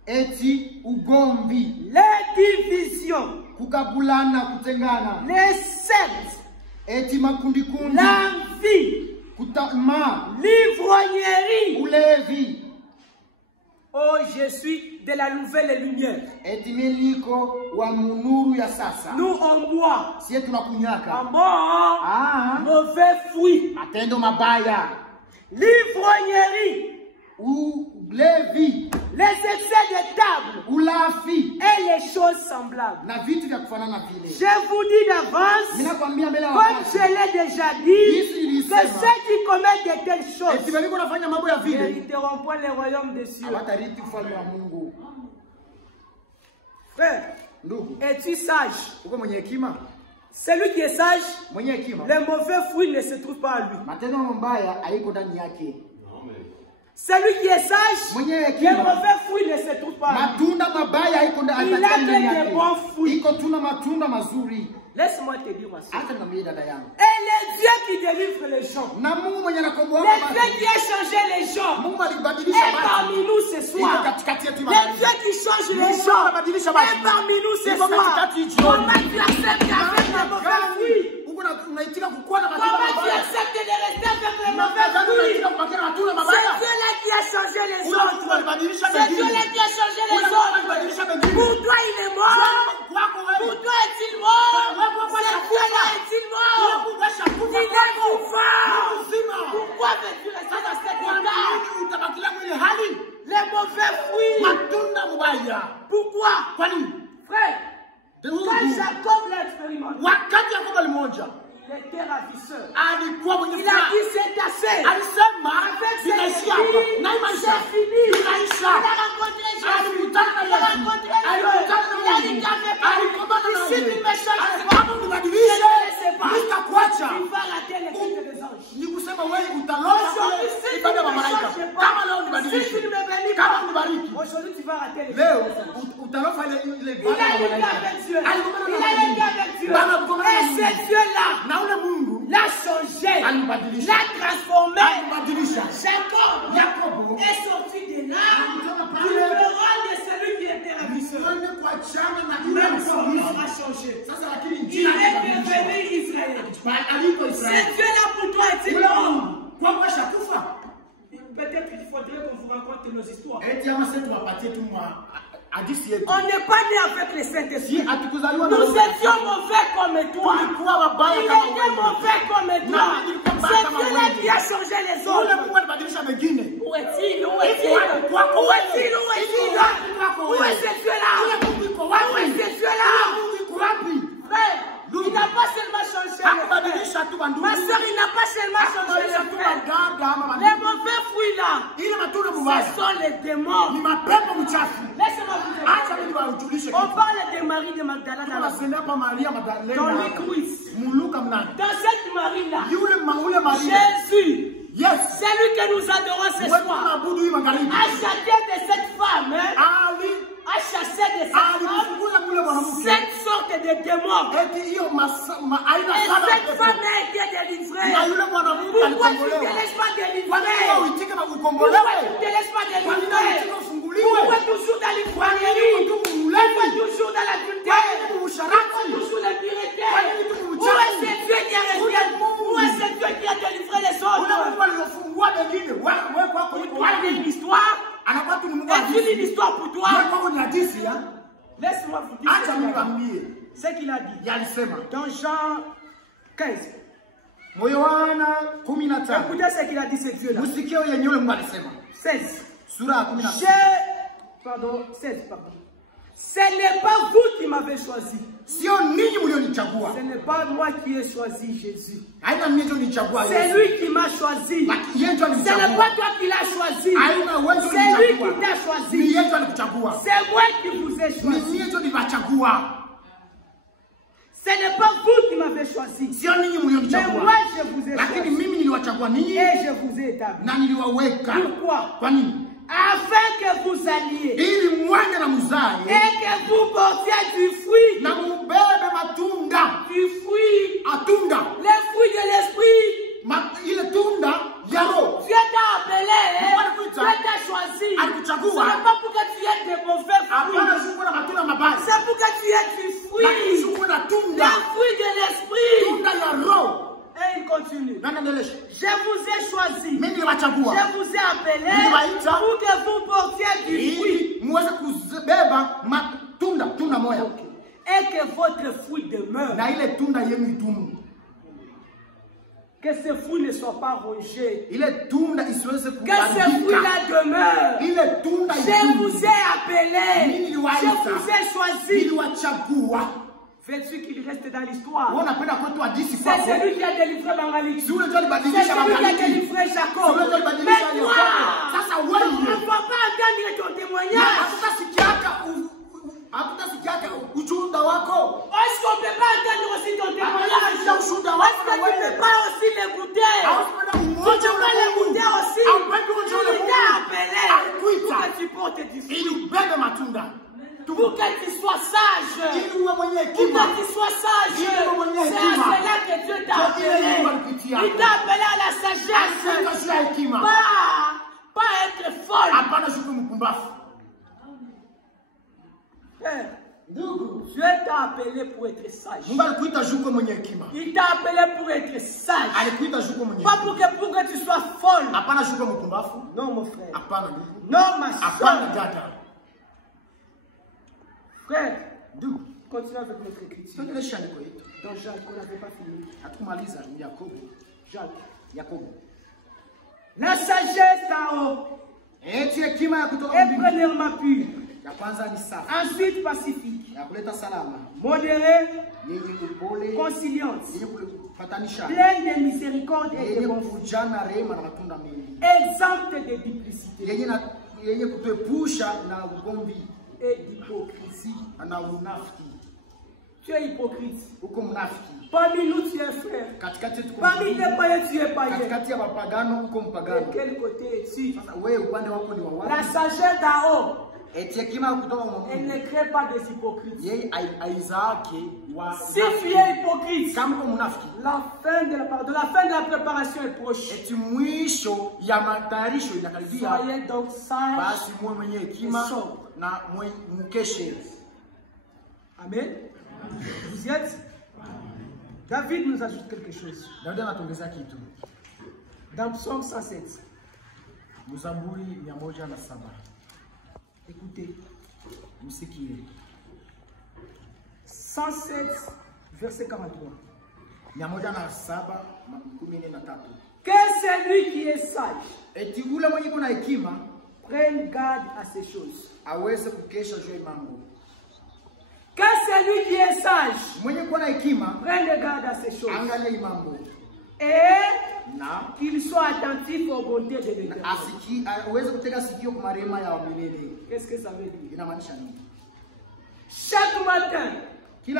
Eti ugomvi. Les divisions. Kukabulana, kutengana. Les sectes. Eti makundi kundi. L'envie. Kutama. L'ivrognerie. Ulevi. Oh, je suis de la nouvelle lumière. Eti miliko wa munuru ya sasa. Nous on boit. Sie tunakunyaka. Bon, mauvais fruits. Matendo mabaya. L'ivrognerie. Ulevi. Les excès de table. Ulafi. Et les choses semblables. Je vous dis d'avance, comme je l'ai déjà dit, que ceux qui commettent de telles choses n'hériteront point le royaume des cieux. Frère, es-tu sage? Celui qui est sage, les mauvais fruits ne se trouvent pas à lui. Celui qui est sage, les mauvais fruits ne se trouvent pas à lui. Il a que des bons fruits. Laisse-moi te dire, ma soeur. Et les dieux qui délivrent les gens, les dieux qui a changé les gens, et parmi nous ce soir, les dieux qui changent les gens, et parmi nous ce soir, comment tu acceptes avec les mauvais fruits? Comment tu acceptes de rester avec les mauvais fruits? C'est Dieu-là qui a changé les autres. C'est Dieu-là qui a changé les autres. Pour toi, il est mort. Pour toi, est-il mort? C'est Dieu-là, est-il mort? Il est vivant. Pourquoi veux-tu rester dans cet état? Les mauvais fruits. Pourquoi? Frère, quand Jacob l'a expérimenté, il était ravisseur. Il a dit c'est assez. Avec cette fille, c'est fini. Il a rencontré Jésus. Il a rencontré Dieu. Il a dit si tu me changes pas, je ne sais pas. Il va rater les filles des anges. Aujourd'hui, si tu ne me changes pas, si tu ne me bénis pas, aujourd'hui tu vas rater les filles des anges. Il a été avec Dieu. Il a été avec Dieu. Et c'est Dieu-là l'a changé, l'a transformé. Jacob est sorti de là pour le rang de celui qui était ravisseur. Même son nom a changé. Il est devenu Israël. C'est Dieu là pour toi, est-il mort? Peut-être qu'il faudrait qu'on vous raconte nos histoires. On n'est pas né avec les Saint-Esprit. Nous étions mauvais comme toi. Il était mauvais comme toi. C'est Dieu-là qui a changé les autres. Où est-il? Où est-il? Où est-il? Où est-il? Où est ce Dieu-là? Où est ce Dieu-là? Frère, il n'a pas seulement changé les frères. Ma soeur, il n'a pas seulement changé les frères. Les mauvais fruits là, ce sont les démons. Laissez-moi vous dire. On parle de Marie de Magdala dans l'église. Dans cette Marie-là, Jésus, c'est lui que nous adorons ce soir, a chassé de cette femme, a chassé de cette femme cette sorte de démon. Et cette femme a été délivrée. Pourquoi tu ne te laisses pas délivrer? Pourquoi tu ne te laisses pas délivrer? Pourquoi toujours dans l'ivrognerie? Pourquoi toujours dans l'adultère? Pourquoi toujours l'impureté? Où est ce Dieu qui a réglé? Où est ce Dieu qui a délivré les autres? Pour toi, il y a une histoire. Est-il une histoire pour toi? Laisse-moi vous dire ce qu'il a dit. Dans Jean 15. Yohana 15. Écoutez ce qu'il a dit, ce Dieu-là. Musikio yenye ule Mungu alisema. 16. Sura 16. Pardon, 16, pardon. Ce n'est pas vous qui m'avez choisi. Sio ninyi mlionichagua. Ce n'est pas moi qui ai choisi Jésus. Haina mimi ndio nichagua Yesu. C'est lui qui m'a choisi. Ce n'est pas toi qui l'as choisi. C'est lui qui t'a choisi. C'est moi qui vous ai choisi. Ce n'est pas vous qui m'avez choisi. Mais moi je vous ai choisi. Et je vous ai établi. Pourquoi? Afin que vous alliez et que vous portiez du fruit. Du fruit. Les fruits de l'esprit. Dieu t'a appelé. Dieu t'a choisi. Ce n'est pas pour que tu aies des mauvais fruits. C'est pour que tu aies du fruit. Les fruits de l'esprit. Et il continue. Je vous ai choisi. Je vous ai appelé pour que vous portiez du fruit. Et que votre fruit demeure. Que ce fruit ne soit pas rongé. Que ce fruit-là demeure. Je vous ai appelé. Je vous ai choisi. Veux-tu qu'il reste dans l'histoire? C'est celui qui a délivré Bangali. C'est celui qui a délivré Jacob. Mais toi, on ne peut pas entendre ton témoignage. Est-ce qu'on ne peut pas entendre aussi ton témoignage? Est-ce que tu ne peux pas aussi l'écouter? Tu peux l'écouter aussi. Tu t'es appelé pour que tu portes du fruit. Pour que tu sois sage. Pour que tu sois sage. C'est à cela que Dieu t'a appelé. Il t'a appelé à la sagesse. Pas être folle. Dieu t'a appelé pour être sage. Il t'a appelé pour être sage. Pas pour que tu sois folle. Non mon frère. Non ma soeur. Frère, continue avec notre écriture. Dans Jacques, on n'avait pas fini. Jacques. La sagesse en haut est premièrement pure. Ensuite pacifique. Modérée. Conciliante. Pleine de miséricorde et de bonté. Exempte de duplicité. Et d'hypocrisie. Tu es hypocrite. Parmi nous tu es frère. Parmi les païens tu es païen. De quel côté es-tu? La sagesse d'en haut, elle ne crée pas des hypocrites. Si tu es hypocrite, la fin de la préparation est proche. Soyez donc sages et sobres. Amen. Vous y êtes? David nous ajoute quelque chose. Dans Psaume 107. Écoutez. 107, verset 43. Que celui qui est sage prenne garde à ces choses. Que celui qui est sage prenne garde à ces choses. Et qu'il soit attentif aux bontés de l'Éternel. Qu'est-ce que ça veut dire? Chaque matin, Dieu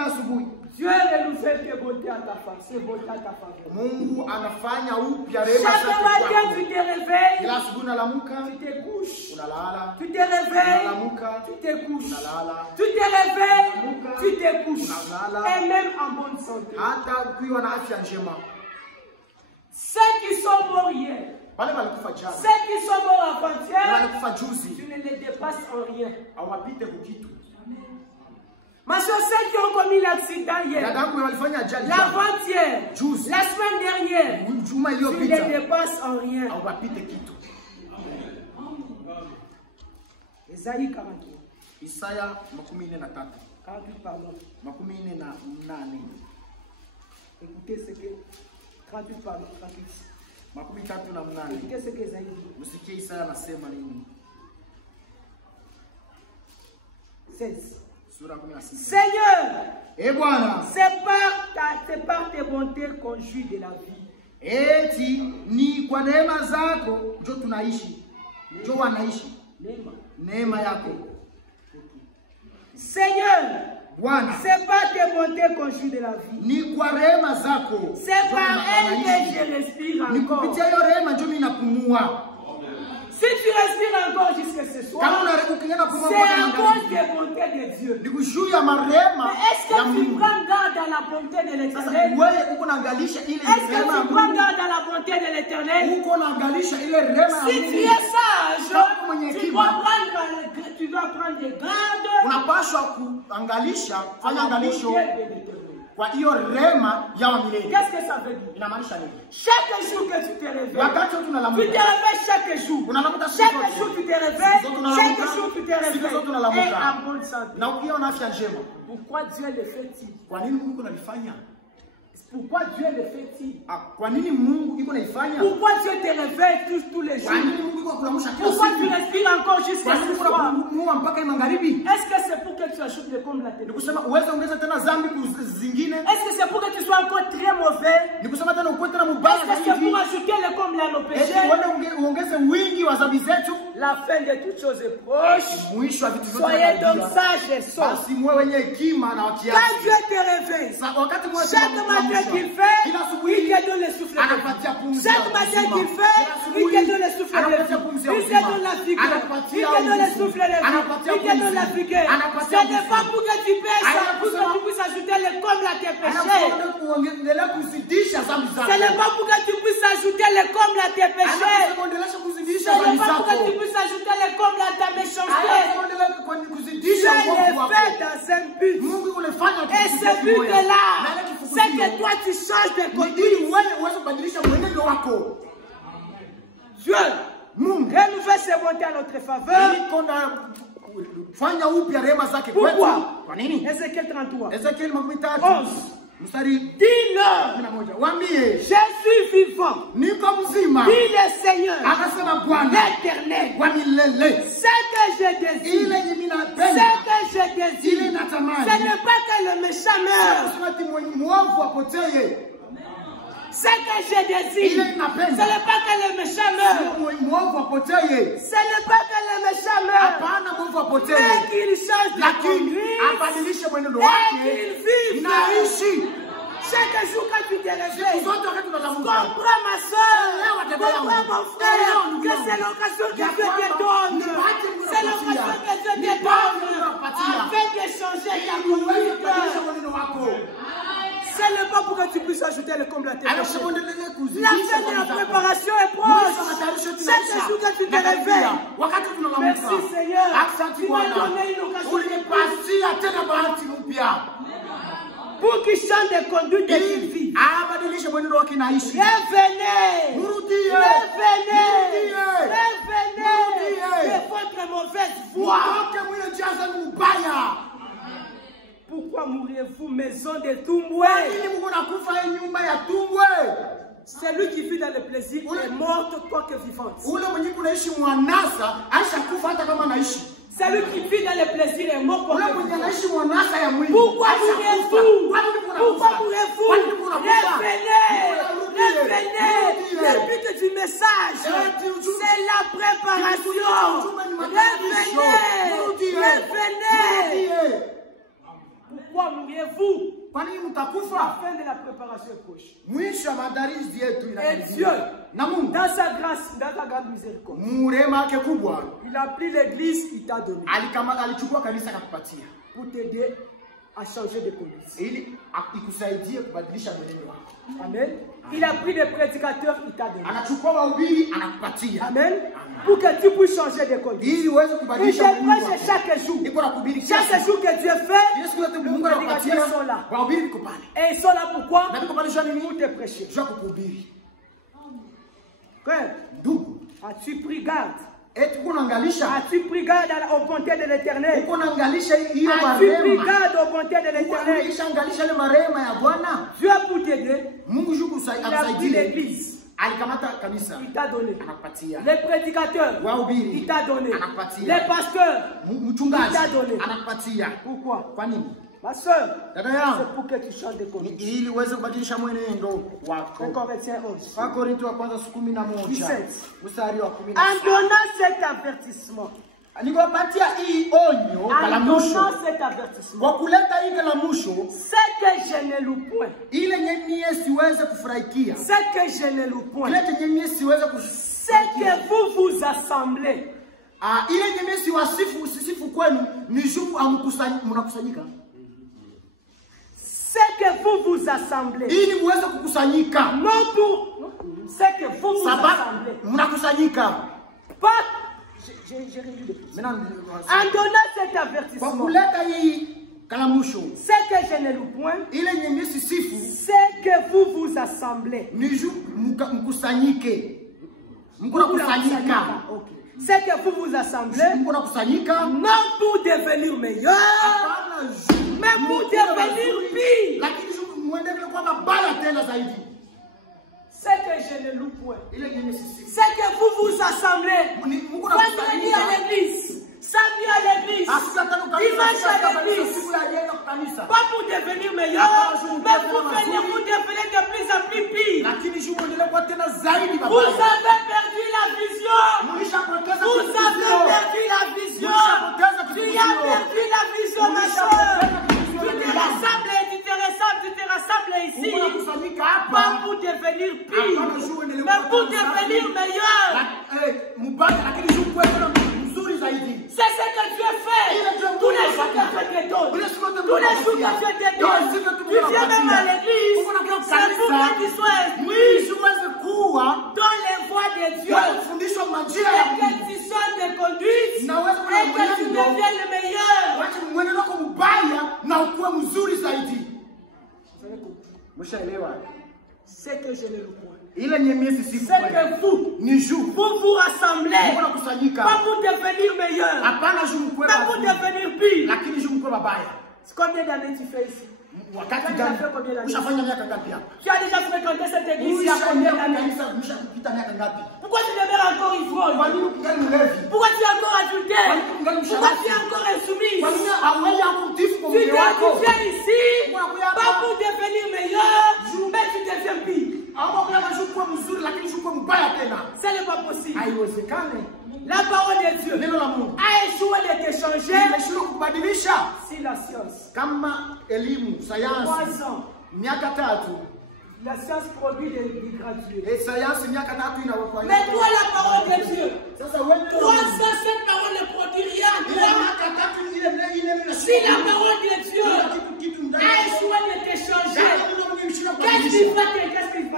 renouvelle tes bontés à ta face, ses bontés à ta faveur. Chaque matin, tu te réveilles, tu te couches, tu te réveilles, tu te couches, tu te réveilles, tu te couches, et même en bonne santé. Ceux qui sont morts hier, ceux qui sont morts avant-hier, tu ne les dépasses en rien. Ma soeur, ceux qui ont commis l'accident hier, l'avant-hier, la semaine dernière, tu ne les dépasses en rien. Esaïe 48. Isaya 48, pardon. Écoutez ce que 38 pardon, 38. Makumi tatu na mnane. Qu'est-ce que Isaïe dit? Msikie Isaya anasema nini? 16. Sura 16. Seigneur, Bwana, c'est par tes bontés qu'on jouit de la vie. Eti ni kwa neema zako ndio tunaishi. Ndio wanaishi. Neema yako. Seigneur, Bwana, c'est par tes bontés qu'on jouit de la vie. Ni kwa rehema zako. C'est par elle que je respire encore. Ni kupitia hiyo rehema ndio mimi napumua. Si tu respires encore jusqu'à ce soir, c'est à cause des bontés de Dieu. Mais est-ce que tu prends garde à la bonté de l'Éternel? Est-ce que tu prends garde à la bonté de l'Éternel? Si tu es sage, tu dois prendre garde. Kwa hiyo rema ya wa milele. Qu'est-ce que ça veut dire? Inamaanisha nini? Chaque jour que tu te réveilles, wakati tunalamuka, tu te réveilles chaque jour. Chaque jour tu te réveilles, chaque jour tu te réveilles. Et en bonne santé. Na ukiwa na afya njema. Pourquoi Dieu le fait-il? Kwa nini Mungu analifanya? Pourquoi Dieu le fait-il? Kwa nini Mungu iko naifanya? Pourquoi Dieu te réveille tous les jours? Kwa nini Mungu iko kuamsha kila siku? Pourquoi tu respires encore jusqu'à ce soir? Mpaka magharibi? Est-ce que c'est pour que tu ajoutes le comble à tes? Ni kusema uweze ongeza tena dhambi zingine? Est-ce que c'est pour que tu sois encore très mauvais? Ni kusema tena uko tena mbaya zaidi? Est-ce que c'est pour ajouter le comble à nos péchés? Est-ce uongeze wingi wa dhambi zetu? La fin de toutes choses est proche. Mwisho wa vitu vyote. Soyez donc sages et sobres. Basi mwe wenye hekima na wakiasi. Quand Dieu te réveille, chaque matin qu'il fait, il te donne le souffle de vie. Chaque matin qu'il fait, il te donne le souffle de vie. Il te donne la vigueur. Il te donne le souffle de vie. Il te donne la vigueur. Ce n'est pas pour que tu pêches, pour que tu puisses ajouter le comble à tes péchés. Ce n'est pas pour que tu puisses ajouter le comble à tes péchés. Ce n'est pas pour que tu puisses ajouter le comble à ta méchanceté. Dieu le fait dans un but. Et ce but-là, c'est que toi tu changes de conduite. Dieu renouvelle ses bontés à notre faveur. Pourquoi? Ézéchiel 33. 11. Dis-leur, je suis vivant. Dis le Seigneur, l'Éternel. Ce que je désire, ce n'est pas que le méchant meure. Ce que je désire, ce n'est pas que le méchant meure. Ce n'est pas que le méchant meure, mais qu'il change de conduite et qu'il vive. Chaque jour quand tu te réveilles, comprends ma soeur, comprends mon frère, que c'est l'occasion que Dieu te donne. C'est l'occasion que Dieu te donne afin de changer ta conduite. Ce n'est pas pour que tu puisses ajouter le comble à tes péchés. La fin de la préparation est proche. Chaque jour que tu te réveilles. Merci Seigneur. Tu m'as donné une occasion de plus. Pour qu'il change de conduite de vie. Revenez. Revenez de votre mauvaise voie. Pourquoi mourriez-vous, maison de Tumbwe? Celui qui vit dans le plaisir est mort quoique vivante. Celui qui vit dans le plaisir est mort quoique vivante. Pourquoi mourrez-vous? Pourquoi mourrez-vous? Revenez. Le but du message, c'est la préparation. Revenez. Pourquoi mourriez-vous? La fin de la préparation est proche. Et Dieu, dans sa grâce, dans sa grande miséricorde, il a pris l'église, il t'a donné pour t'aider à changer de conduite. Amen. Il a pris des prédicateurs, il t'a donné. Amen. Pour que tu puisses changer de conduite. Il te prêche chaque jour. Chaque jour que Dieu fait, les prédicateurs sont là. Et ils sont là pourquoi? Pour te prêcher. Frère, as-tu pris garde Eti unaangalisha. As-tu pris garde aux bontés de l'Éternel? Unaangalisha hiyo As-tu pris marema. garde aux bontés de l'Éternel? Unaangalisha ile marema ya Bwana. Dieu a pour t'aider. Mungu Il a pris l'église. Alikamata kanisa. Il t'a donné. Anakupatia. Les prédicateurs. Wahubiri. Il t'a donné. Anakupatia. Les pasteurs. Mchungaji. Il t'a donné. Anakupatia. Pourquoi? Kwa nini? Ma soeur, Dada yangu, c'est pour que tu changes de conduite. ili uweze kubadilisha mwenendo 1 wako. Corinthiens 11. Kwa Korinto wa kwanza 11 mstari wa 17. En donnant cet avertissement. Nikupatia hii onyo En kala mwisho. donnant cet avertissement. Kwa kuleta hii kala mwisho, C'est que je ne loue point. ile nyemie siweze kufurahikia. C'est que je ne loue point. Ile nyemie siweze C'est que vous vous assemblez. ile nyemie siwasifu sisifu kwenu ni juu mnakusanyika. C'est que vous vous assemblez. Ili muweze kukusanyika. Non pour. C'est que vous vous assemblez. Mnakusanyika. Pas. J'ai réduit le plus. En donnant cet avertissement. Kwa kuleta hii kalamusho. C'est que je ne loue point. Ile nyemie sisifu. C'est que vous vous assemblez. Ni juu mkusanyike. Mnakusanyika. Okay. C'est que vous vous assemblez. Mnakusanyika. Non pour devenir meilleur. Mais pour devenir pire. C'est que je ne loue point. C'est que vous vous assemblez. Vendredi à l'église. Samedi à l'église. Dimanche à l'église. Pas pour devenir meilleur. Mais pour devenir de plus en plus pire. Vous avez perdu la vision. Vous avez perdu la vision. Tu as perdu la vision, ma soeur. Tu te rassembles ici. Pas pour devenir pire, mais pour devenir meilleur. C'est ce que Dieu fait. Tous les jours que Dieu te donne. Tous les jours que Dieu te donne. Tu viens même à l'église. C'est pour que tu sois instruit dans les voies de Dieu. Et que tu sois de conduite. Et que tu deviennes le meilleur. C'est que je ne le vois. C'est que vous vous rassemblez. Pas pour devenir meilleur. Pas pour devenir pire. Combien d'années tu fais ici? Tu as déjà fréquenté cette église il y a combien d'années? Pourquoi tu demeures encore ivrogne? Pourquoi tu es encore adultère? Pourquoi tu es encore insoumis? Tu viens ici, pas pour devenir meilleur, mais tu deviens pire. Ce n'est pas possible. La parole de Dieu a échoué de te changer si la science. 3 ans. La science produit des gradués. Mais toi, la parole de Dieu, 3 ans, cette parole ne produit rien. Si la parole de Dieu a échoué de te changer, qu'est-ce qu'il va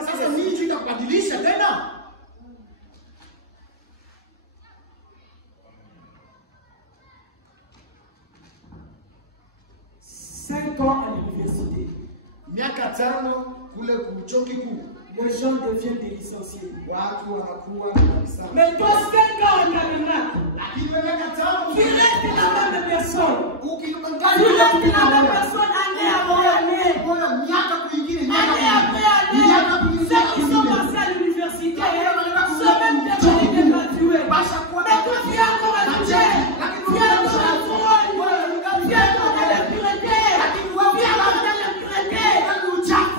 te 5 ans à l'université. Les gens deviennent des licenciés. Mais toi, 5 ans en caméra, tu restes la même personne. Tu restes la même personne année après année. Année après année. Ceux qui sont passés à l'université, sont même des gradués. Mais toi, tu es encore à tu es encore à tu es encore à l'impureté.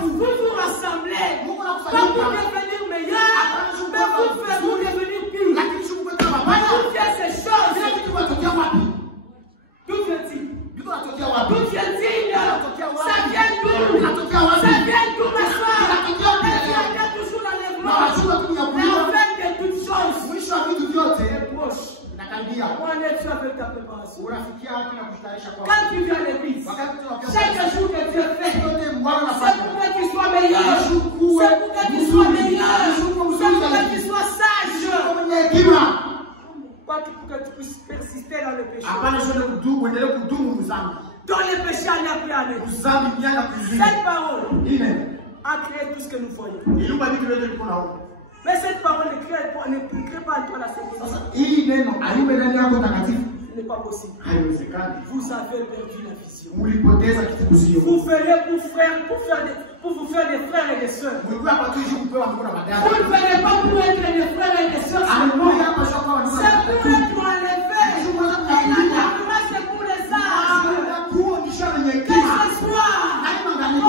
Vous vous rassemblez, pas pour devenir meilleur, mais pour devenir pire. Vous faites ces choses. D'où vient-il? D'où vient-il? Ça vient d'où? Ça vient d'où, ma soeur? Ça vient toujours l'enlèvement. Mais en fait de toutes choses, est proche. Où en es-tu avec ta préparation? Quand tu viens à l'église, chaque jour que Dieu fait, c'est pour que tu sois meilleur. C'est pour que tu sois meilleur. C'est pour que tu sois sage. Pas pour que tu puisses persister dans le péché. Dans le péché année après année. Cette parole a créé tout ce que nous voyons. Mais cette parole ne crée pas en toi la sainteté. Hii neno alipe ndani yako takatifu. Ce n'est pas possible. Haiwezekani. Vous avez perdu la vision. Ulipoteza kikuzio. Vous venez pour vous faire des frères et des sœurs. Vous ne venez pas pour être des frères et des sœurs. C'est pour être enlevé. Et la grâce c'est pour les âges. Que ce soit. Comprenez que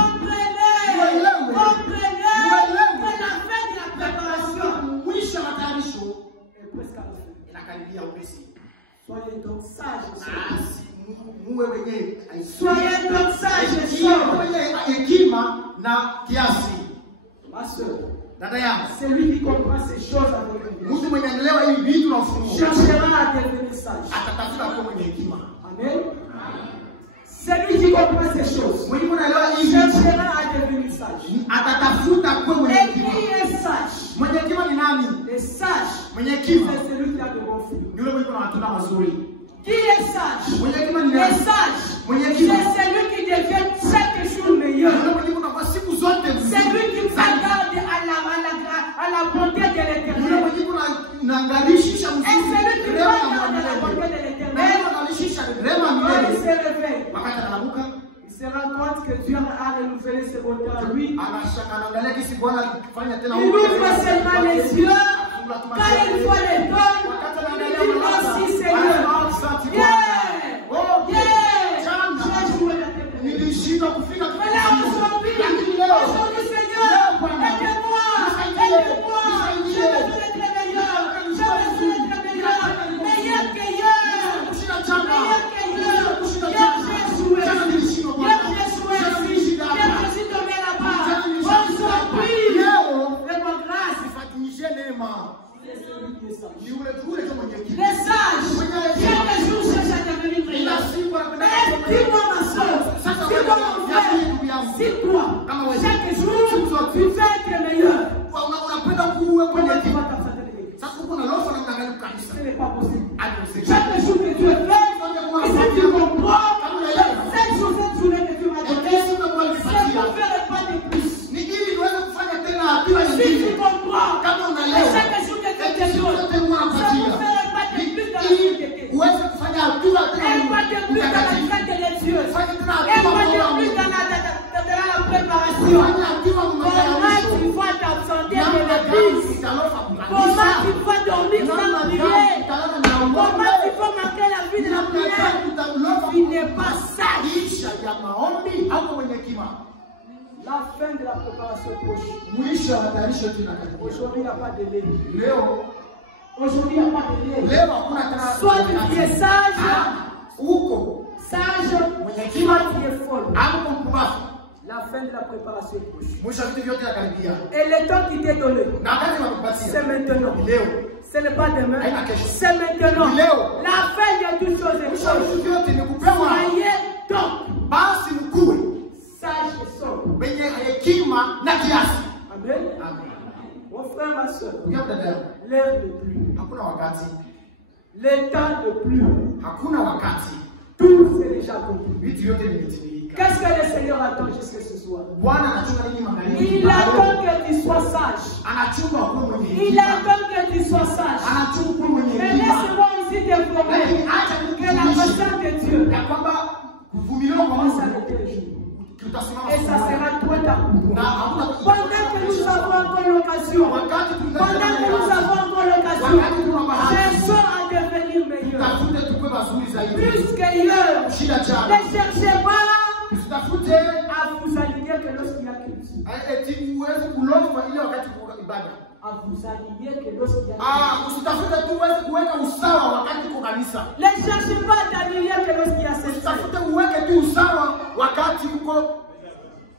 la fin de la préparation est presque à la fin. Soyez donc sages. Soyez donc sages. Ma soeur, celui qui comprend ces choses avec cherchera à devenir sage. Amen. Celui qui comprend ces choses cherchera à devenir sage. Et qui est sage? Les sages, c'est celui qui a de bons fruits. Qui est sage? Les sages, c'est celui qui devient chaque jour meilleur. C'est lui qui s'agarde à la bonté de l'Éternel. Et celui qui regarde à la bonté de l'Éternel, quand il se réveille, il se rend compte que Dieu a renouvelé ses bontés à lui. Il ouvre seulement les yeux. Quand il voit les dons, il dit merci Seigneur. Voilà aujourd'hui Seigneur, aide-moi, je veux être meilleur, meilleur que hier, hier je suis tombé là-bas, aujourd'hui, de mon grâce, les sages, chaque jour cherchent à devenir meilleur. Dis-moi ma soeur, dis-moi mon frère, dis-toi, chaque jour tu veux être meilleur. Comment tu vas t'absenter de l'église? Ce n'est pas possible. Chaque jour que tu es fait, et si tu comprends, 7 jours, 7 journées que tu vas donner, c'est pour faire pas de plus. Si tu comprends, chaque jour que tu es quelque chose, c'est pour faire pas de plus dans la société. Et pas de plus dans la fête de Dieu. Et pas de plus dans la préparation. Comment tu vas t'absenter de l'église? Comment tu vas dormir sans prier? Comment tu vas marquer la vie de la prière? Tu n'es pas sage. La fin de la préparation proche. Aujourd'hui, il n'y a pas de lait. Aujourd'hui, il n'y a pas de lait. Soit tu es sage, sage, soit tu es folle. La fin de la préparation proche. Et le temps qui t'est donné, c'est maintenant. Ce n'est pas demain, c'est maintenant. La fin de toutes choses est proche. Soyez donc sage et sobre. Amen. Mon frère, ma soeur, l'heure de pluie, le temps de pluie, tout c'est déjà accompli. Qu'est-ce que le Seigneur attend jusqu'à ce soir? Il attend que tu sois sage. Il attend que tu sois sage. Mais laisse-moi aussi t'informer que la patience de Dieu va s'arrêter le jour. Et ça sera trop tard. Pendant que nous avons encore l'occasion, cherchons à devenir meilleurs. Plus qu'ailleurs, ne cherchez pas à vous aligner que lorsqu'il y a Christ. À vous aligner que lorsqu'il y a Christ. Ne cherchez pas à t'aligner que lorsqu'il y a cette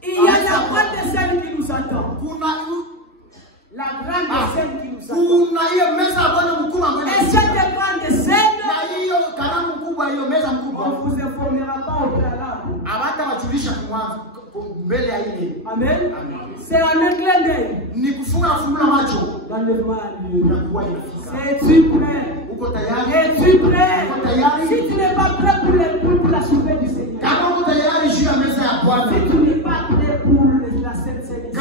il y a la grande scène qui nous attend. La grande scène qui nous attend. Et cette grande scène, on ne vous informera pas au préalable. Amen. C'est un clin d'œil. Es-tu prêt? Es-tu prêt? Si tu n'es pas prêt pour la souper du Seigneur, si tu n'es pas prêt pour la Sainte Seigneur,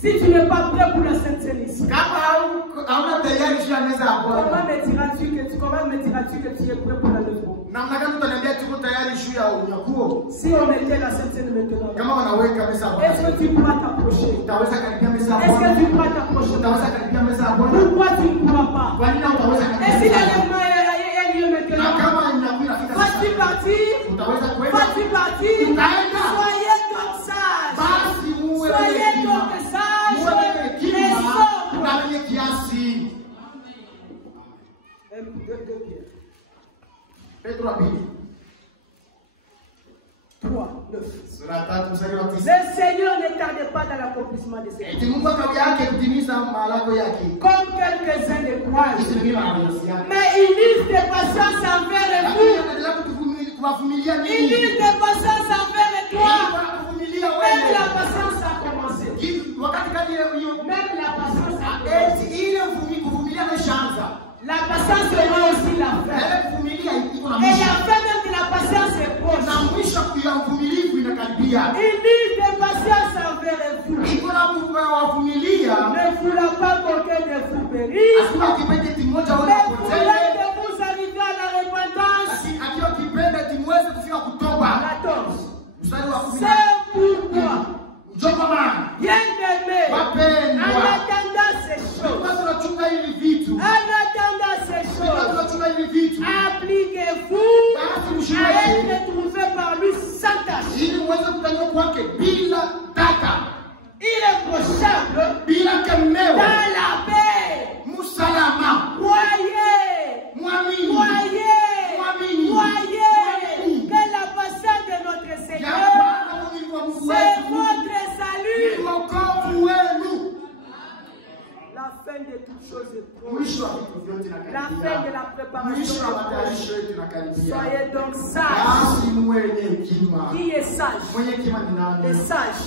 Si tu n'es pas prêt pour la Sainte Seine ici, comment me diras-tu que tu es prêt pour la lèvre? Si on mettait la Sainte Seine maintenant, est-ce que tu pourras t'approcher? Est-ce que tu pourras t'approcher? Pourquoi tu ne pourras pas? Et si l'enlèvement est lieu maintenant, vas-tu partir? Vas-tu partir? Soyez donc sages. Soyez donc sages et sobres. Petro 3, 9. Le Seigneur ne tardait pas dans l'accomplissement de ses plans. Comme quelques-uns le croient. Mais il use de patience envers vous. Il use de patience envers toi. Même la patience a commencé. Même la patience a commencé. La patience aura aussi la fin. Et la fin même de la patience est proche. Il dit de patience envers vous. Ne voulant pas qu'aucun de vous périsse, mais voulant que vous arriviez à la repentance. 14. C'est pourquoi, bien-aimés, en attendant ces choses, appliquez-vous à être trouvé par lui sans tâche. Irréprochable dans la paix. Croyez que la patience de notre Seigneur, c'est votre salut. La fin de toutes choses est proche. La fin de la préparation est proche. Soyez donc sages. Qui est sage? Les sages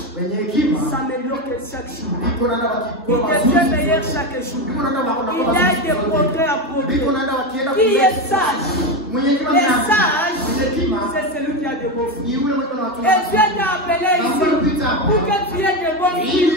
s'améliorent chaque jour. Il devient meilleur chaque jour. Il aide de progrès à progrès. Qui est sage? Les sages, c'est celui qui a de bons fruits. Et Dieu t'a appelé ici pour que tu aies de bons fruits.